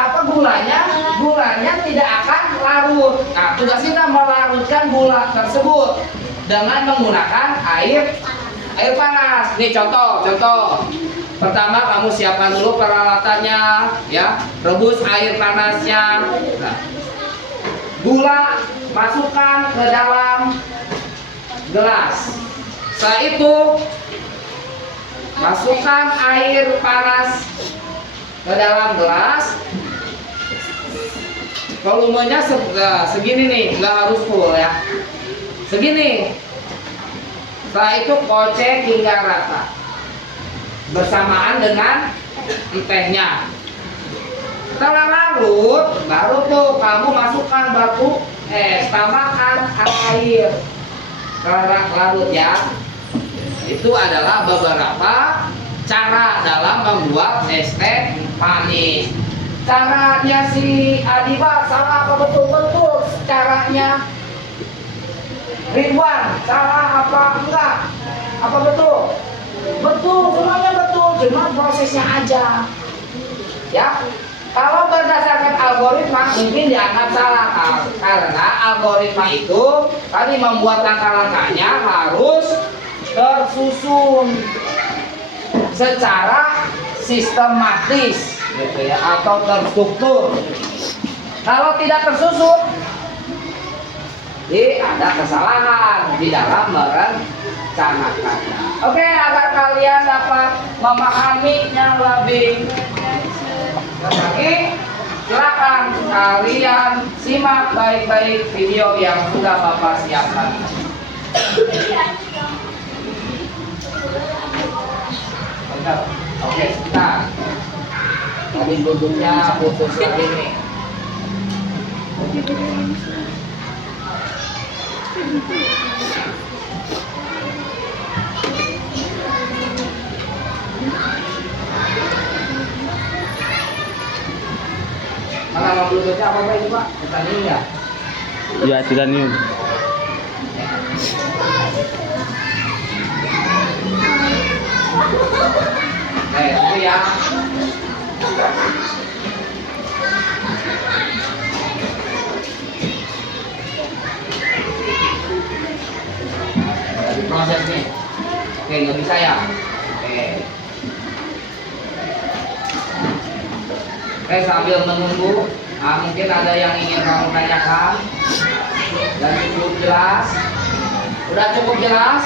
gulanya tidak akan larut. Nah, tugas kita melarutkan gula tersebut dengan menggunakan air panas. Nih contoh. Pertama kamu siapkan dulu peralatannya, ya. Rebus air panasnya. Nah, gula masukkan ke dalam gelas. Setelah itu masukkan air panas ke dalam gelas. Volumenya segini nih, nggak harus full ya. Segini. Setelah itu kocek hingga rata bersamaan dengan tehnya. Setelah larut, baru tuh kamu masukkan batu es, tambahkan air. Larut ya. Itu adalah beberapa cara dalam membuat es teh manis. Caranya si Adiba salah apa betul-betul caranya? Ridwan salah apa enggak? Apa betul? Betul, semuanya betul, cuma prosesnya aja. Ya. Kalau berdasarkan algoritma mungkin dianggap salah karena algoritma itu tadi membuat langkah-langkahnya harus tersusun secara sistematis gitu ya, atau terstruktur. Kalau tidak tersusun, ada kesalahan di dalam merencanakannya. Oke, agar kalian dapat memahaminya lebih lagi, silakan kalian simak baik-baik video yang sudah Bapak siapkan. Oke, sebentar. Tadi duduknya putus lagi nih. Mana mau bluetoothnya apa ini Pak? Titanium ya? Ya, titanium. Itu ya. Lagi proses nih. Oke, nggak bisa ya? Oke. Oke, sambil menunggu, mungkin ada yang ingin kamu tanyakan. Dan cukup jelas? Udah cukup jelas?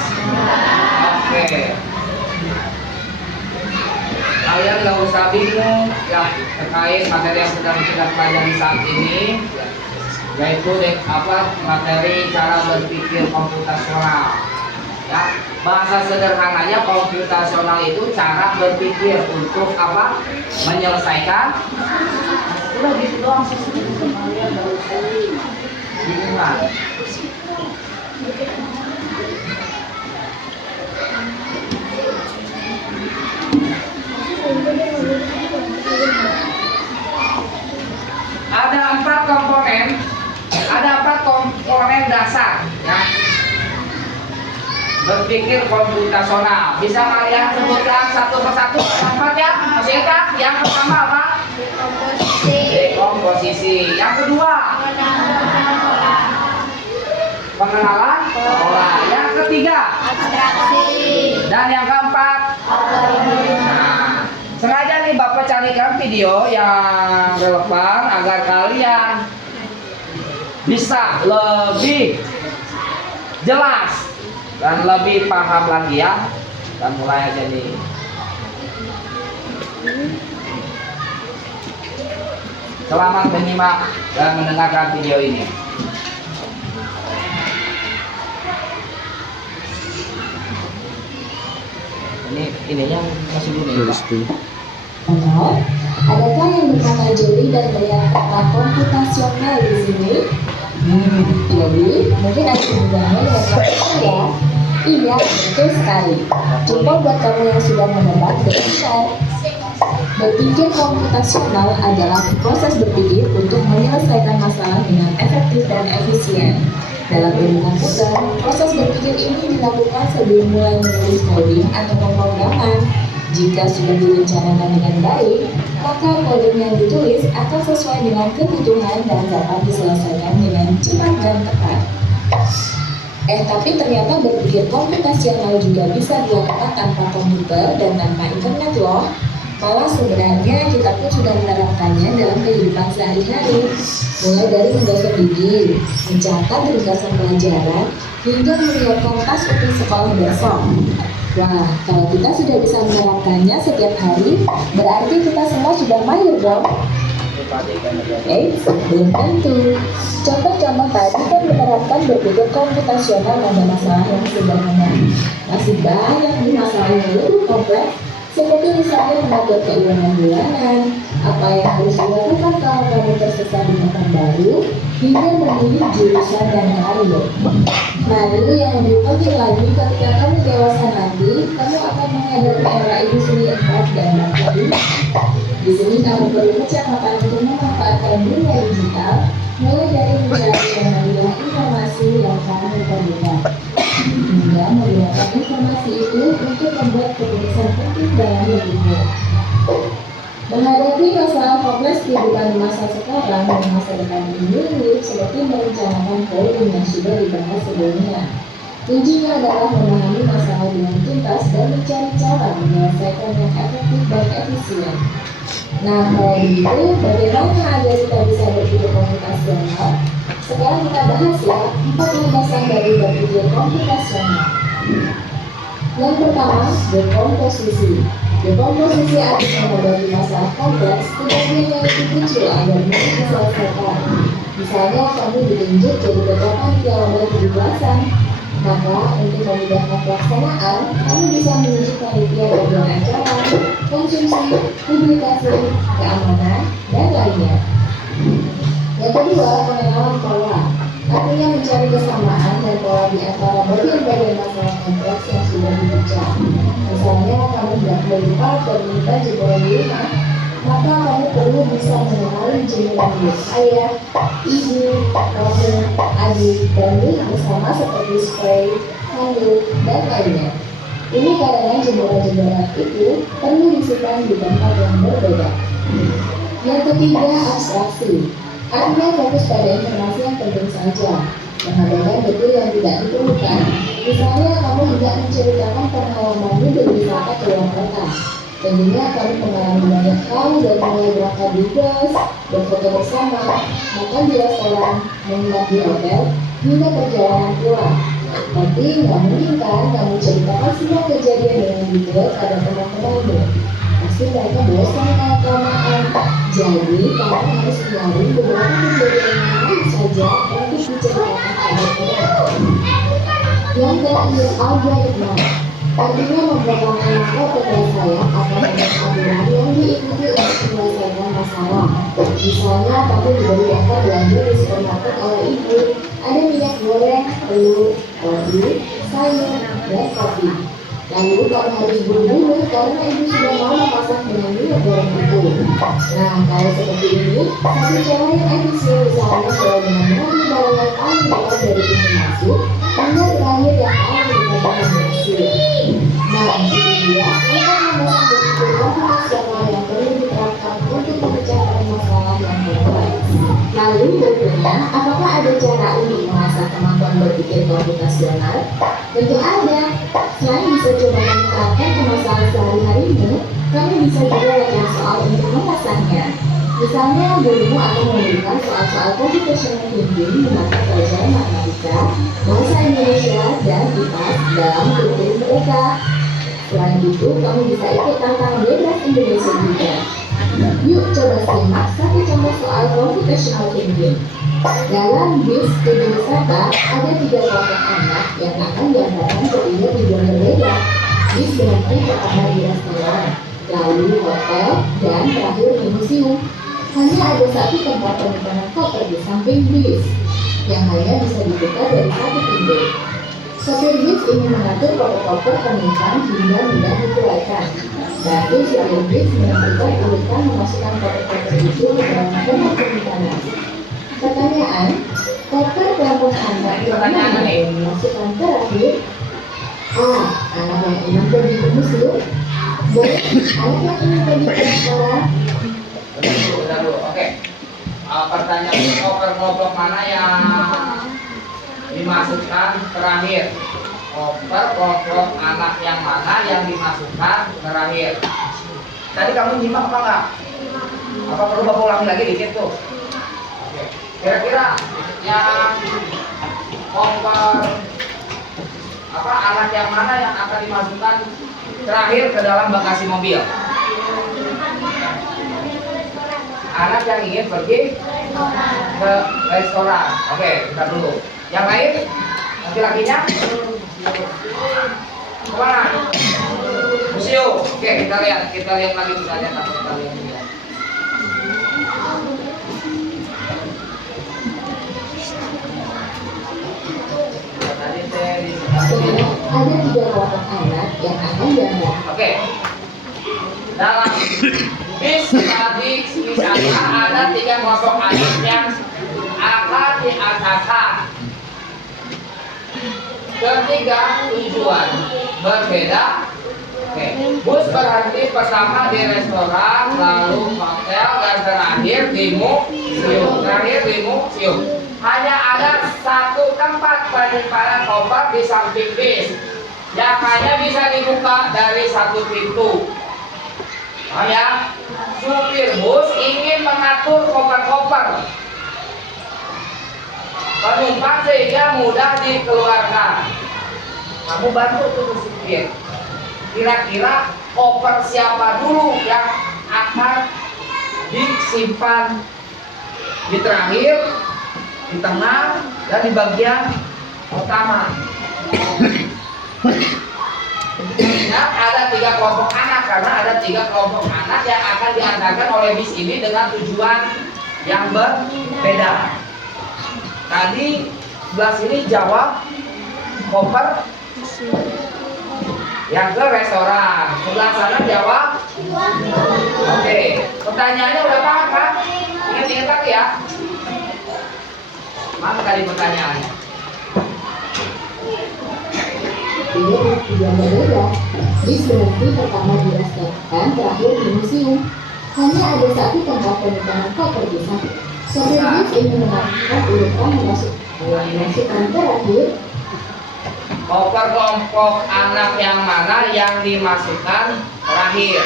Oke. Kalian nggak usah bingung ya terkait materi yang sedang kita pelajari saat ini, yaitu materi cara berpikir komputasional. Ya, bahasa sederhananya komputasional itu cara berpikir untuk apa? Menyelesaikan. Udah gitu doang sih kalian nggak usah bingungan. Ada empat komponen dasar ya berpikir komputasional. Bisa kalian sebutkan satu persatu? Empat ya, masih ingat? Yang pertama apa? Dekomposisi. Yang kedua, pengenalan pola. Yang ketiga, dan yang keempat, nah, sengaja nih Bapak carikan video yang relevan agar kalian bisa lebih jelas dan lebih paham lagi ya. Dan mulai aja nih. Selamat menyimak dan mendengarkan video ini. Ininya masih dulu ya, Pak? Adakah yang berkata jeli dan melihat kata komputasional di sini? Jadi, mungkin ada hubungannya dengan kata saya. Iya, betul sekali. Coba buat kamu yang sudah menebak dengan benar. Berpikir komputasional adalah proses berpikir untuk menyelesaikan masalah dengan efektif dan efisien. Dalam ilmu komputer, proses berpikir ini dilakukan sebelum mulai menulis coding atau pemrograman. Jika sudah direncanakan dengan baik, maka coding yang ditulis akan sesuai dengan kebutuhan dan dapat diselesaikan dengan cepat dan tepat. Tapi ternyata berpikir komputasional juga bisa dilakukan tanpa komputer dan tanpa internet loh. Malah sebenarnya kita pun sudah menerapkannya dalam kehidupan sehari-hari, mulai dari menggosok gigi, mencatat ringkasan pelajaran, hingga menyiapkan tas untuk sekolah besok. Wah, kalau kita sudah bisa menerapkannya setiap hari, berarti kita semua sudah mahir dong. Belum tentu. Contoh-contoh tadi kan menerapkan berpikir komputasional pada masalah yang sederhana. Masih banyak nih masalah yang lebih kompleks, seperti misalnya mengatur keuangan bulanan, apa yang harus dilakukan kalau kamu tersesat di tempat baru, hingga memilih jurusan dan karir. Lalu yang lebih penting lagi, ketika kamu dewasa nanti, kamu akan menghadapi era industri 4 dan lain. Di sini kamu perlu kecerdasan untuk memanfaatkan dunia digital, mulai dari mencari dan melihat informasi yang kamu perlukan, hingga menggunakan informasi itu untuk membuat keputusan penting dalam hidupmu. Menghadapi masalah kompleks kehidupan masa sekarang dan masa depan ini seperti merencanakan poin yang sudah dibahas sebelumnya. Kuncinya adalah memahami masalah dengan tuntas dan mencari cara menyelesaikan yang efektif dan efisien. Nah, kalau begitu, bagaimana agar kita bisa berpikir komputasional? Sekarang kita bahas ya, 4 landasan dari berpikir komputasional. Yang pertama, dekomposisi. Dekomposisi artinya membagi masalah kompleks ke bagian yang lebih kecil agar mudah diselesaikan. Misalnya, kamu ditunjuk jadi ketua panitia lomba 17-an. Maka, untuk memudahkan pelaksanaan, kamu bisa menunjuk panitia bagian acara, konsumsi, publikasi, keamanan, dan lainnya. Yang kedua, pengenalan pola. Artinya mencari kesamaan dan pola di antara bagian-bagian masalah kompleks yang sudah dipecah. Misalnya, kamu tidak lupa dan menyimpan jemuran di rumah, maka kamu perlu bisa mengenali jemuran milik ayah, ibu, kamu, adik, dan milik bersama seperti spray, handuk, dan lainnya. Ini karena jemuran-jemuran itu perlu disimpan di tempat yang berbeda. Yang ketiga, abstraksi. Artinya fokus pada informasi yang penting saja, mengabaikan detail yang tidak diperlukan. Misalnya, kamu tidak menceritakan pengalamanmu berwisata ke luar kota. Tentunya kamu mengalami banyak hal dari mulai berangkat di bus, berfoto bersama, makan di restoran, menginap di hotel, hingga perjalanan pulang. Tapi nggak mungkin kan kamu ceritakan semua kejadian dengan detail pada teman-temanmu. Pasti mereka bosan kalau kelamaan. Jadi kamu harus mencari beberapa kejadian yang lain saja untuk diceritakan pada teman. Yang terakhir, algoritma. Artinya membuat langkah penyelesaian atau aturan yang diikuti untuk menyelesaikan masalah. Misalnya, kamu diberi daftar belanja di supermarket oleh ibu. Ada minyak goreng, telur, roti, sayur, dan kopi. Lalu kamu harus buru-buru karena ibu sudah mau memasak dengan minyak goreng itu. Nah, kalau seperti ini, satu cara yang efisien misalnya kalau dengan mengambil barang yang paling dekat dari pintu masuk, hingga terakhir yang paling dekat dengan hasil. Nah, itu dia langkah landasan berpikir komputasional yang perlu diterapkan untuk memecahkan masalah yang kompleks. Lalu berikutnya, apakah ada cara untuk mengasah kemampuan berpikir komputasional? Tentu ada. Selain bisa coba menerapkan ke masalah sehari-harimu, kamu bisa juga latihan soal untuk mengasahnya. Misalnya, gurumu akan memberikan soal-soal computational thinking di mata pelajaran matematika, bahasa Indonesia, dan IPA dalam kurikulum mereka. Selain itu, kamu bisa ikut tantangan bebas Indonesia juga. Yuk coba simak satu contoh soal computational thinking. Dalam bis studi wisata, ada 3 kelompok anak yang akan diantarkan ke 3 tujuan berbeda. Bis berhenti pertama di restoran, lalu hotel, dan terakhir di museum. Hanya ada satu tempat penyimpanan koper di samping bis, yang hanya bisa dibuka dari satu pintu. Sopir bis ingin mengatur koper-koper penumpang hingga mudah dikeluarkan. Lalu sopir bis menentukan urutan memasukkan koper-koper itu ke dalam kamar penyimpanan. Pertanyaan, koper kelompok anak yang mana yang dimasukkan terakhir? A. Anak yang ingin pergi ke museum. B. Anak yang ingin pergi ke restoran. Oke. Pertanyaan koper kelompok mana yang dimasukkan terakhir? Koper kelompok anak yang mana yang dimasukkan terakhir? Tadi kamu nyimak apa enggak? Apa perlu bapak ulangi lagi dikit tuh? Kira-kira yang koper apa anak yang mana yang akan dimasukkan terakhir ke dalam bagasi mobil? Anak yang ingin pergi ke restoran. Oke, kita dulu. Yang lain? Laki-lakinya? Kemana? Museum. Oke, kita lihat lagi misalnya. Kita lihat. Ada 3 kelompok anak yang akan diangkat. Oke. Dalam bis tadi misalnya ada 3 kelompok anak yang akan diangkat. Ketiga tujuan berbeda. Oke. Bus berhenti pertama di restoran, lalu hotel, dan terakhir di museum. Hanya ada satu tempat penyimpanan koper di samping bis yang hanya bisa dibuka dari satu pintu. Paham ya? Supir bus ingin mengatur koper-koper penumpang sehingga mudah dikeluarkan. Kamu bantu tuh supir. Kira-kira koper siapa dulu yang akan disimpan di terakhir, di tengah, dan di bagian utama? Ingat, ada 3 kelompok anak karena ada 3 kelompok anak yang akan diantarkan oleh bis ini dengan tujuan yang berbeda. Tadi sebelah sini jawab koper yang ke restoran, sebelah sana jawab. Oke, pertanyaannya udah paham kan? Ingat-ingat lagi ya. Mana tadi pertanyaannya? Ini tujuan berbeda. Bis berhenti pertama di restoran, terakhir di museum. Hanya ada satu tempat penyimpanan koper di sana. Sopir bis ingin mengatur urutan memasukkan terakhir. Koper kelompok anak yang mana yang dimasukkan terakhir?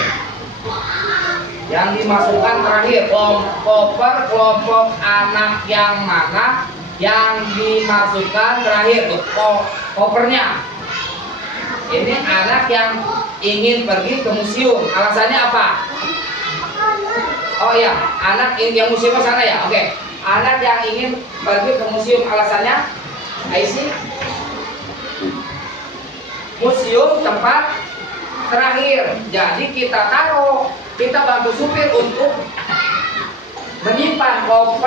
Yang dimasukkan terakhir. Koper kelompok anak yang mana yang dimasukkan terakhir? Tuh, kopernya. Ini anak yang ingin pergi ke museum. Alasannya apa? Oh iya, anak yang museum ke sana ya. Oke. Anak yang ingin pergi ke museum, alasannya? Aisy? Museum tempat terakhir. Jadi kita taruh, kita bantu supir untuk menyimpan kelompok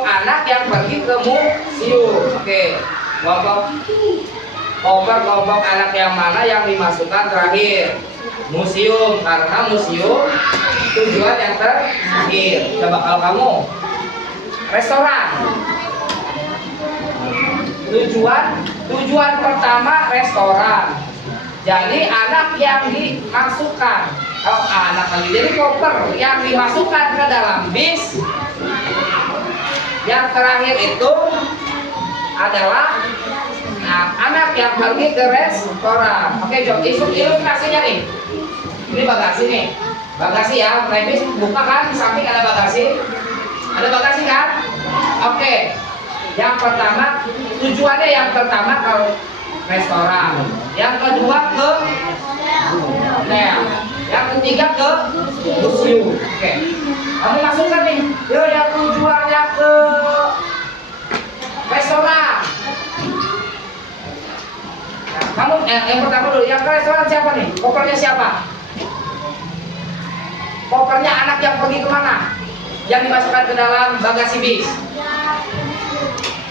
anak yang pergi ke museum. Oke. Kelompok anak yang mana yang dimasukkan terakhir? Museum, karena museum tujuan yang terakhir. Coba kalau kamu restoran, tujuan pertama restoran. Jadi anak yang dimasukkan, jadi koper yang dimasukkan ke dalam bis yang terakhir itu adalah anak yang pergi ke restoran. Oke, Jok, ilustrasinya nih. Ini bagasi nih. Bagasi ya, naik bis buka kan, di samping ada bagasi. Ada bagasi kan? Oke. Yang pertama, tujuannya yang pertama ke restoran. Yang kedua ke hotel. Yang ketiga ke museum. Oke. Kamu masukkan nih. Yo, yang tujuannya ke restoran. Nah, kamu yang pertama dulu, yang ke restoran siapa nih? Kopernya siapa? Kopernya anak yang pergi kemana? Yang dimasukkan ke dalam bagasi bis.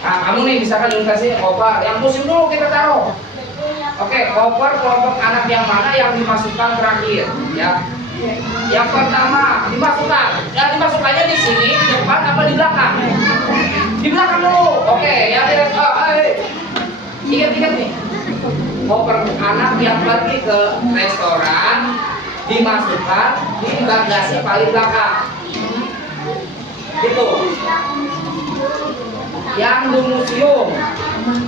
Nah, kamu nih misalkan dikasih koper, yang musim dulu kita taruh. Oke, koper kelompok anak yang mana yang dimasukkan terakhir? Ya. Yang pertama dimasukkan. Ya, dimasukkannya di sini, di depan apa di belakang? Di belakang dulu. Oke, yang di ingat-ingat nih. Koper anak yang pergi ke restoran dimasukkan di bagasi paling belakang. Gitu. Yang di museum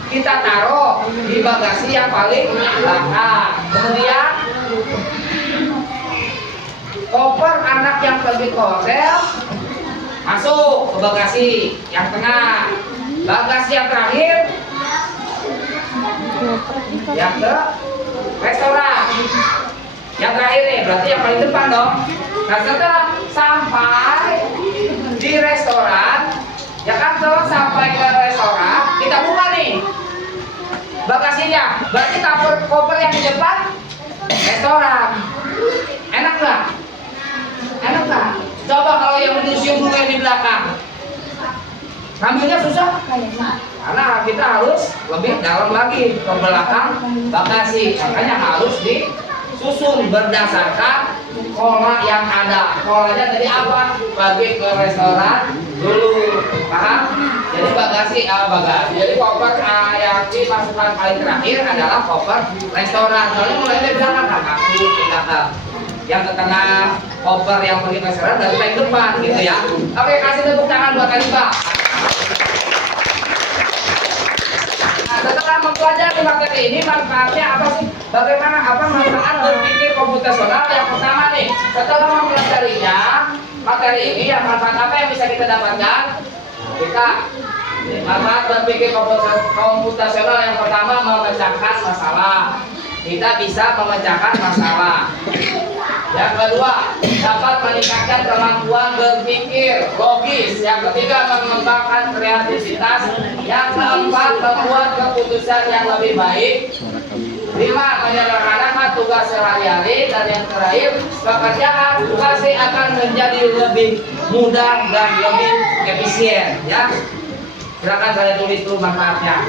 kita taruh di bagasi yang paling belakang. Kemudian koper anak yang pergi ke hotel masuk ke bagasi yang tengah, bagasi yang terakhir yang ke restoran yang terakhir nih, berarti yang paling depan dong. Nah setelah sampai di restoran, ya kan, setelah sampai ke restoran kita buka nih bagasinya, berarti koper yang di depan restoran. Enak nggak? Enak nggak? Coba kalau yang museum dulu yang di belakang, ngambilnya susah karena kita harus lebih dalam lagi ke belakang bagasi, makanya harus disusun berdasarkan pola yang ada. Polanya tadi apa? Bagi ke restoran dulu, paham? Jadi bagasi. Jadi koper yang dimasukkan paling terakhir adalah koper restoran. Soalnya mulai dari belakang kan, kaki ke belakang. Yang ke tengah koper yang pergi ke restoran dari paling depan gitu ya. Oke, kasih tepuk tangan buat Kalibah. Nah, setelah mempelajari materi ini, manfaatnya apa sih? Bagaimana manfaat berpikir komputasional? Yang pertama nih, setelah mempelajarinya materi ini, yang manfaat apa yang bisa kita dapatkan? Manfaat berpikir komputasional yang pertama, memecahkan masalah. Kita bisa memecahkan masalah. Yang kedua, dapat meningkatkan kemampuan berpikir logis. Yang ketiga, mengembangkan kreativitas. Yang keempat, membuat keputusan yang lebih baik. 5, menyederhanakan tugas sehari-hari. Dan yang terakhir, pekerjaan pasti akan menjadi lebih mudah dan lebih efisien. Ya, silakan saya tulis dulu manfaatnya.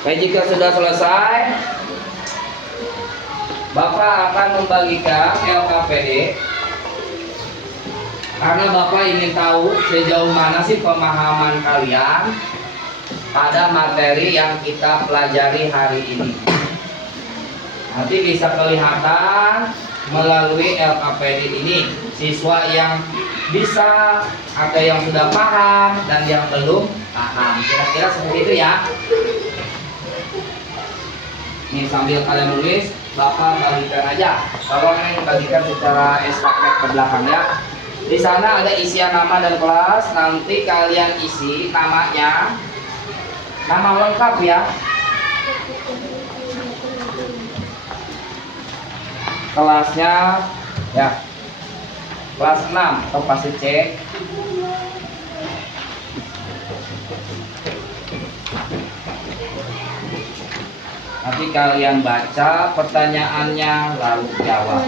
Baik, jika sudah selesai, Bapak akan membagikan LKPD karena Bapak ingin tahu sejauh mana sih pemahaman kalian pada materi yang kita pelajari hari ini. Nanti bisa kelihatan melalui LKPD ini siswa yang bisa, ada yang sudah paham dan yang belum paham. Kira-kira seperti itu ya. Ini sambil kalian nulis, Bapak bagikan aja. Kalau ini bagikan secara estafet ke belakang ya. Di sana ada isian nama dan kelas. Nanti kalian isi namanya, nama lengkap ya. Kelasnya ya, kelas 6 atau pasti C. Nanti kalian baca pertanyaannya lalu jawab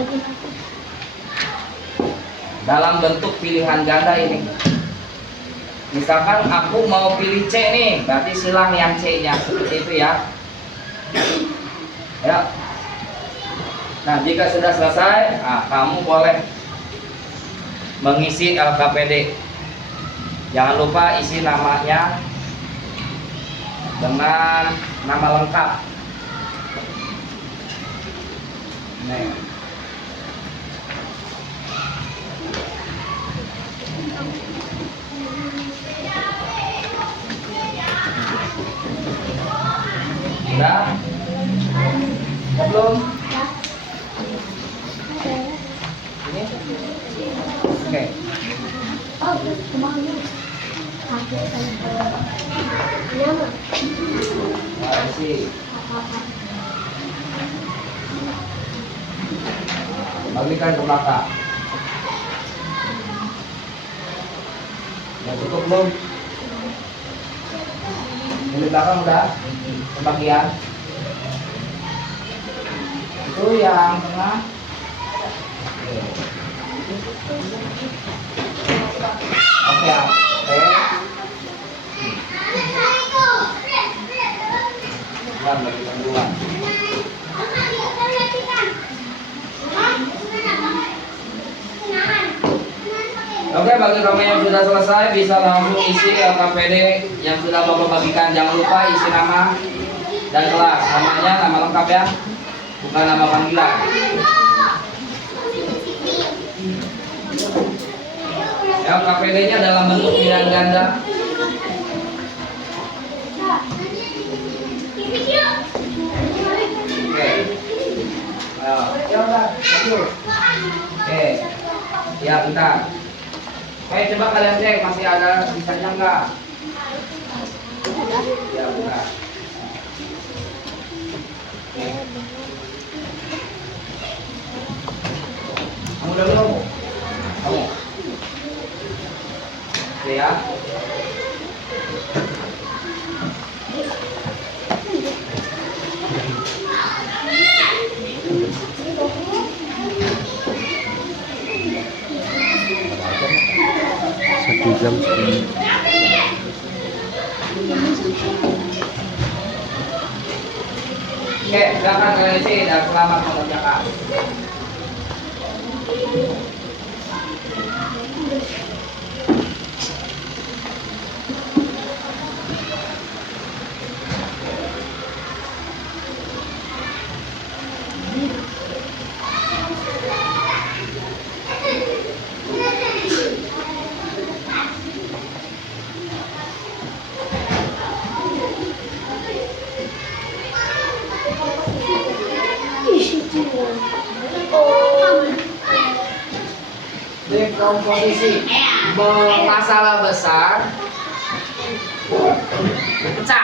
dalam bentuk pilihan ganda ini. Misalkan aku mau pilih C nih, berarti silang yang C nya, seperti itu ya. Ya. Nah, jika sudah selesai, kamu boleh mengisi LKPD. Jangan lupa isi namanya dengan nama lengkap. Nih. Udah? Belum? Ini? Oke. Makasih. Bagikan ke belakang. Udah cukup belum? Di belakang udah? Sebagian. Itu yang tengah. Oke ya. Oke. Bukan bagikan duluan. Oke, bagi kamu yang sudah selesai bisa langsung isi LKPD yang sudah Bapak bagikan. Jangan lupa isi nama dan kelas. Namanya nama lengkap ya, bukan nama panggilan. LKPD-nya dalam bentuk pilihan ganda. Oke. Ya udah, lanjut. Oke. Ya, bentar. Oke, coba kalian cek masih ada sisanya enggak? Ya, bentar. Oke. Kamu udah belum? Kamu? Oke ya. Satu jam segini. Oke, silakan kalian isi dan selamat mengerjakan. Dekomposisi masalah besar pecah.